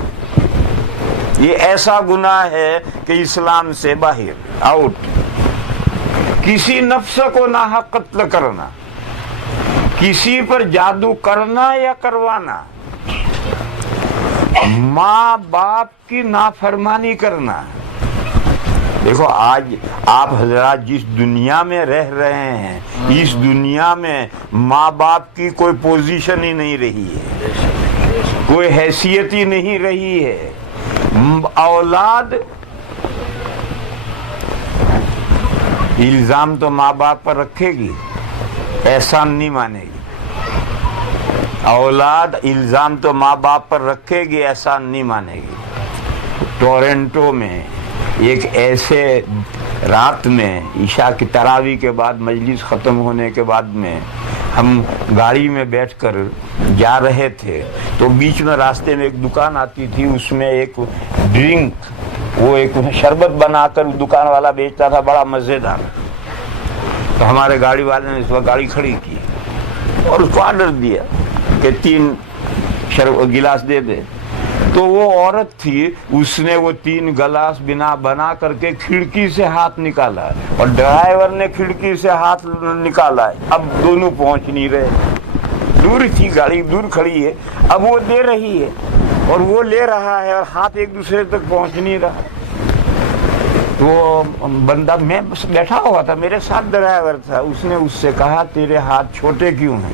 یہ ایسا گناہ ہے کہ اسلام سے باہر، آؤٹ۔ کسی نفس کو ناحق قتل کرنا، کسی پر جادو کرنا یا کروانا، ماں باپ کی نافرمانی کرنا۔ دیکھو آج آپ حضرات جس دنیا میں رہ رہے ہیں، اس دنیا میں ماں باپ کی کوئی پوزیشن ہی نہیں رہی ہے، کوئی حیثیت ہی نہیں رہی ہے۔ اولاد الزام تو ماں باپ پر رکھے گی، احسان نہیں مانے گی۔ اولاد الزام تو ماں باپ پر رکھے گی، احسان نہیں مانے گی۔ ٹورنٹو میں ایک ایسے رات میں عشاء کی تراویح کے بعد مجلس ختم ہونے کے بعد میں ہم گاڑی میں بیٹھ کر جا رہے تھے تو بیچ میں راستے میں ایک دکان آتی تھی، اس میں ایک ڈرنک، وہ ایک شربت بنا کر دکان والا بیچتا تھا، بڑا مزیدار۔ تو ہمارے گاڑی والے نے اس وقت گاڑی کھڑی کی اور اس کو آرڈر دیا کہ 3 گلاس دے دے۔ تو وہ عورت تھی، اس نے وہ 3 گلاس بنا کر کے کھڑکی سے ہاتھ نکالا اور ڈرائیور نے کھڑکی سے ہاتھ نکالا۔ اب دونوں پہنچ نہیں رہے، دور تھی گاڑی، دور کھڑی ہے، اب وہ دے رہی ہے اور وہ لے رہا ہے اور ہاتھ ایک دوسرے تک پہنچ نہیں رہا۔ تو بندہ، میں بس بیٹھا ہوا تھا، میرے ساتھ ڈرائیور تھا، اس نے اس سے کہا تیرے ہاتھ چھوٹے کیوں ہیں؟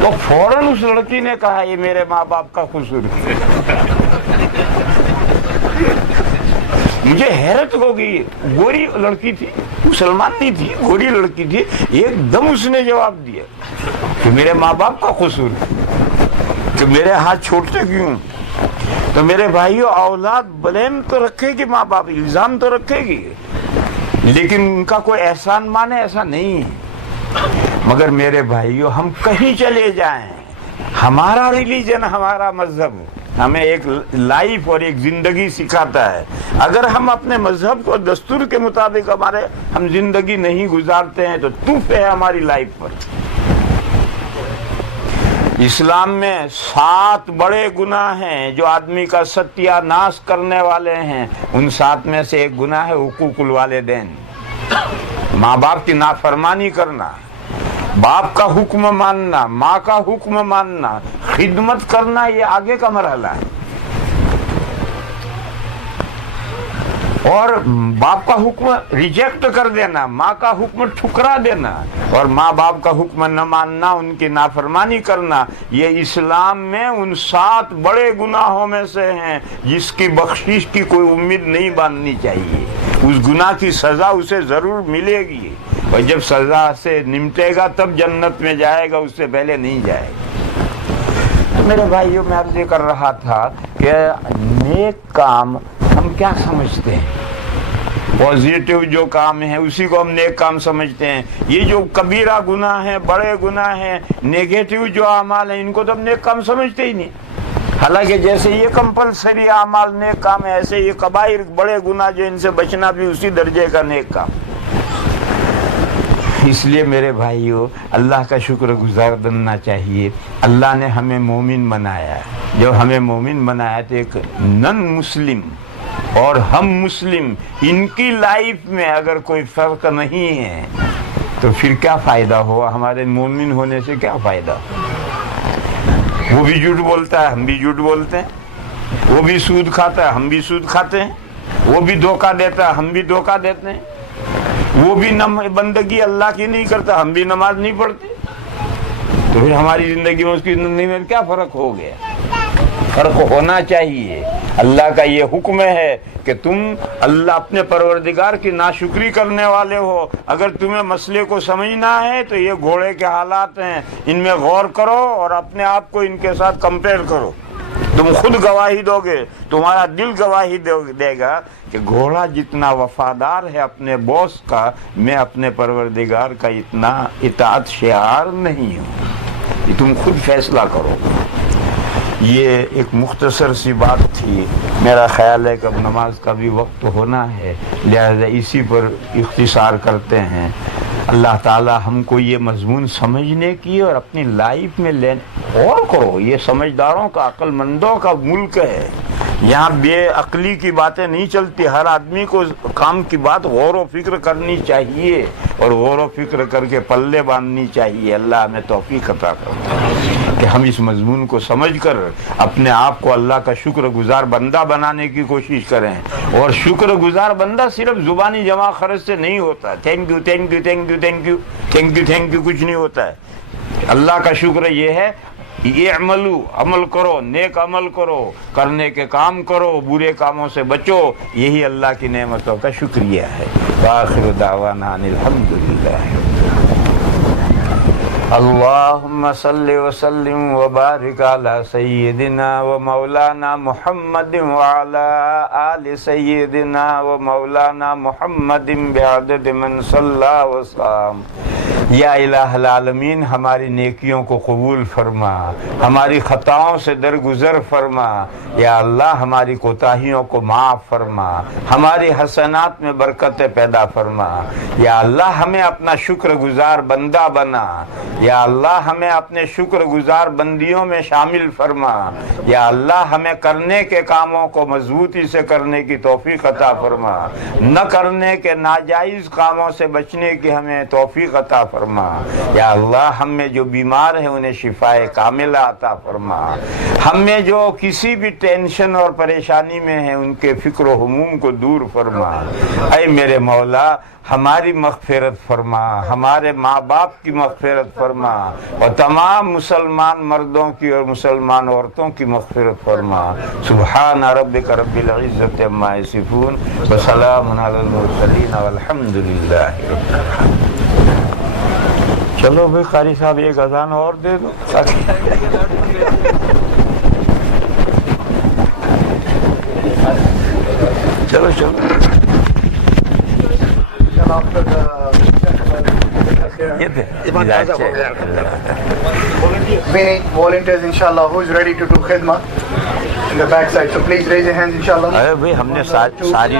تو فوراً اس لڑکی نے کہا یہ میرے ماں باپ کا قصور ہے۔ مجھے حیرت ہو گئی، گوری لڑکی تھی، مسلمان نہیں تھی، گوری لڑکی تھی، ایک دم اس نے جواب دیا کہ میرے ماں باپ کا قصور ہے کہ میرے ہاتھ چھوٹے کیوں۔ تو میرے بھائیو، اولاد بلیم تو رکھے گی، ماں باپ الزام تو رکھے گی، لیکن ان کا کوئی احسان مانے ایسا نہیں ہے۔ مگر میرے بھائیو، ہم کہیں چلے جائیں، ہمارا ریلیجن، ہمارا مذہب ہمیں ایک لائف اور ایک زندگی سکھاتا ہے۔ اگر ہم اپنے مذہب کو دستور کے مطابق ہم زندگی نہیں گزارتے ہیں تو توف ہے ہماری لائف پر۔ اسلام میں 7 بڑے گناہ ہیں جو آدمی کا ستیہ ناش کرنے والے ہیں۔ ان 7 میں سے ایک گناہ ہے حقوق الوالدین، ماں باپ کی نافرمانی کرنا، باپ کا حکم ماننا، ماں کا حکم ماننا، خدمت کرنا، یہ آگے کا مرحلہ ہے۔ اور باپ کا حکم ریجیکٹ کر دینا، ماں کا حکم ٹھکرا دینا اور ماں باپ کا حکم نہ ماننا، ان کی نافرمانی کرنا، یہ اسلام میں ان 7 بڑے گناہوں میں سے ہیں جس کی بخشش کی کوئی امید نہیں باندھنی چاہیے۔ اس گناہ کی سزا اسے ضرور ملے گی اور جب سزا سے نمٹے گا تب جنت میں جائے گا، اس سے پہلے نہیں جائے گا۔ میرے بھائیوں، میں عرض کر رہا تھا کہ نیک کام ہم کیا سمجھتے ہیں؟ پازیٹیو جو کام ہے اسی کو ہم نیک کام سمجھتے ہیں۔ یہ جو کبیرہ گناہ ہیں، بڑے گناہ ہیں، نیگیٹو جو اعمال ہیں، ان کو تو ہم نیک کام سمجھتے ہی نہیں۔ حالانکہ جیسے یہ کمپلسری اعمال نیک کام ہے، ایسے یہ کبائر بڑے گناہ جو ان سے بچنا بھی اسی درجے کا نیک کام۔ اس لیے میرے بھائیو، اللہ کا شکر گزار بننا چاہیے۔ اللہ نے ہمیں مومن بنایا، جب ہمیں مومن بنایا تو ایک نن مسلم اور ہم مسلم، ان کی لائف میں اگر کوئی فرق نہیں ہے تو پھر کیا فائدہ ہوا؟ ہمارے مومن ہونے سے کیا فائدہ؟ وہ بھی جھوٹ بولتا ہے، ہم بھی جھوٹ بولتے ہیں، وہ بھی سود کھاتا ہے، ہم بھی سود کھاتے ہیں، وہ بھی دھوکہ دیتا ہے، ہم بھی دھوکہ دیتے ہیں، وہ بھی بندگی اللہ کی نہیں کرتا، ہم بھی نماز نہیں پڑھتے، تو پھر ہماری زندگی میں اس کی زندگی میں کیا فرق ہو گیا؟ فرق ہونا چاہیے۔ اللہ کا یہ حکم ہے کہ تم اللہ اپنے پروردگار کی ناشکری کرنے والے ہو۔ اگر تمہیں مسئلے کو سمجھنا ہے تو یہ گھوڑے کے حالات ہیں، ان میں غور کرو اور اپنے آپ کو ان کے ساتھ کمپیئر کرو۔ تم خود گواہی دو گے، تمہارا دل گواہی دے گا کہ گھوڑا جتنا وفادار ہے اپنے باس کا، میں اپنے پروردگار کا اتنا اطاعت شعار نہیں ہوں۔ یہ تم خود فیصلہ کرو۔ یہ ایک مختصر سی بات تھی، میرا خیال ہے کہ اب نماز کا بھی وقت ہونا ہے، لہذا اسی پر اختصار کرتے ہیں۔ اللہ تعالی ہم کو یہ مضمون سمجھنے کی اور اپنی لائف میں لینے اور کرو. یہ سمجھداروں کا، عقل مندوں کا ملک ہے. یہاں بے عقلی کی باتیں نہیں چلتی. ہر آدمی کو کام کی بات غور و فکر کرنی چاہیے اور غور و فکر کر کے پلے باندھنی چاہیے. اللہ ہمیں توفیق عطا کرے کہ ہم اس مضمون کو سمجھ کر اپنے آپ کو اللہ کا شکر گزار بندہ بنانے کی کوشش کریں. اور شکر گزار بندہ صرف زبانی جمع خرچ سے نہیں ہوتا. Thank you thank you thank you thank you thank you thank you کچھ نہیں ہوتا ہے. اللہ کا شکر یہ ہے یہ عمل کرو، نیک عمل کرو، کرنے کے کام کرو، برے کاموں سے بچو. یہی اللہ کی نعمتوں کا شکریہ ہے. وآخر دعوانا ان الحمدللہ. اللہم صلی وسلم وبارک علی سیدنا و مولانا محمد وعلی آل سیدنا و مولانا محمد بعدد من صلی وسلم. یا الہ العالمین ہماری نیکیوں کو قبول فرما، ہماری خطاؤں سے درگزر فرما. یا اللہ ہماری کوتاہیوں کو معاف فرما، ہماری حسنات میں برکتیں پیدا فرما. یا اللہ ہمیں اپنا شکر گزار بندہ بنا. یا اللہ ہمیں اپنے شکر گزار بندیوں میں شامل فرما. یا اللہ ہمیں کرنے کے کاموں کو مضبوطی سے کرنے کی توفیق عطا فرما، نہ کرنے کے ناجائز کاموں سے بچنے کی ہمیں توفیق عطا فرما. یا اللہ ہم میں جو بیمار ہیں انہیں شفائے کاملہ عطا فرما. ہم میں جو کسی بھی ٹینشن اور پریشانی میں ہیں ان کے فکر و ہموم کو دور فرما. اے میرے مولا ہماری مغفرت فرما، ہمارے ماں باپ کی مغفرت فرما اور تمام مسلمان مردوں کی اور مسلمان عورتوں کی مغفرت فرما. سبحان ربک رب العزت عما یصفون وسلام علی المرسلین والحمد للہ رب العالمین. چلو بھائی قاری صاحب ایک اذان اور دے دو. چلو چلو We need volunteers inshallah who is ready to do khidmah in the back side, so please raise your hands inshallah. ارے بھائی ہم نے ساری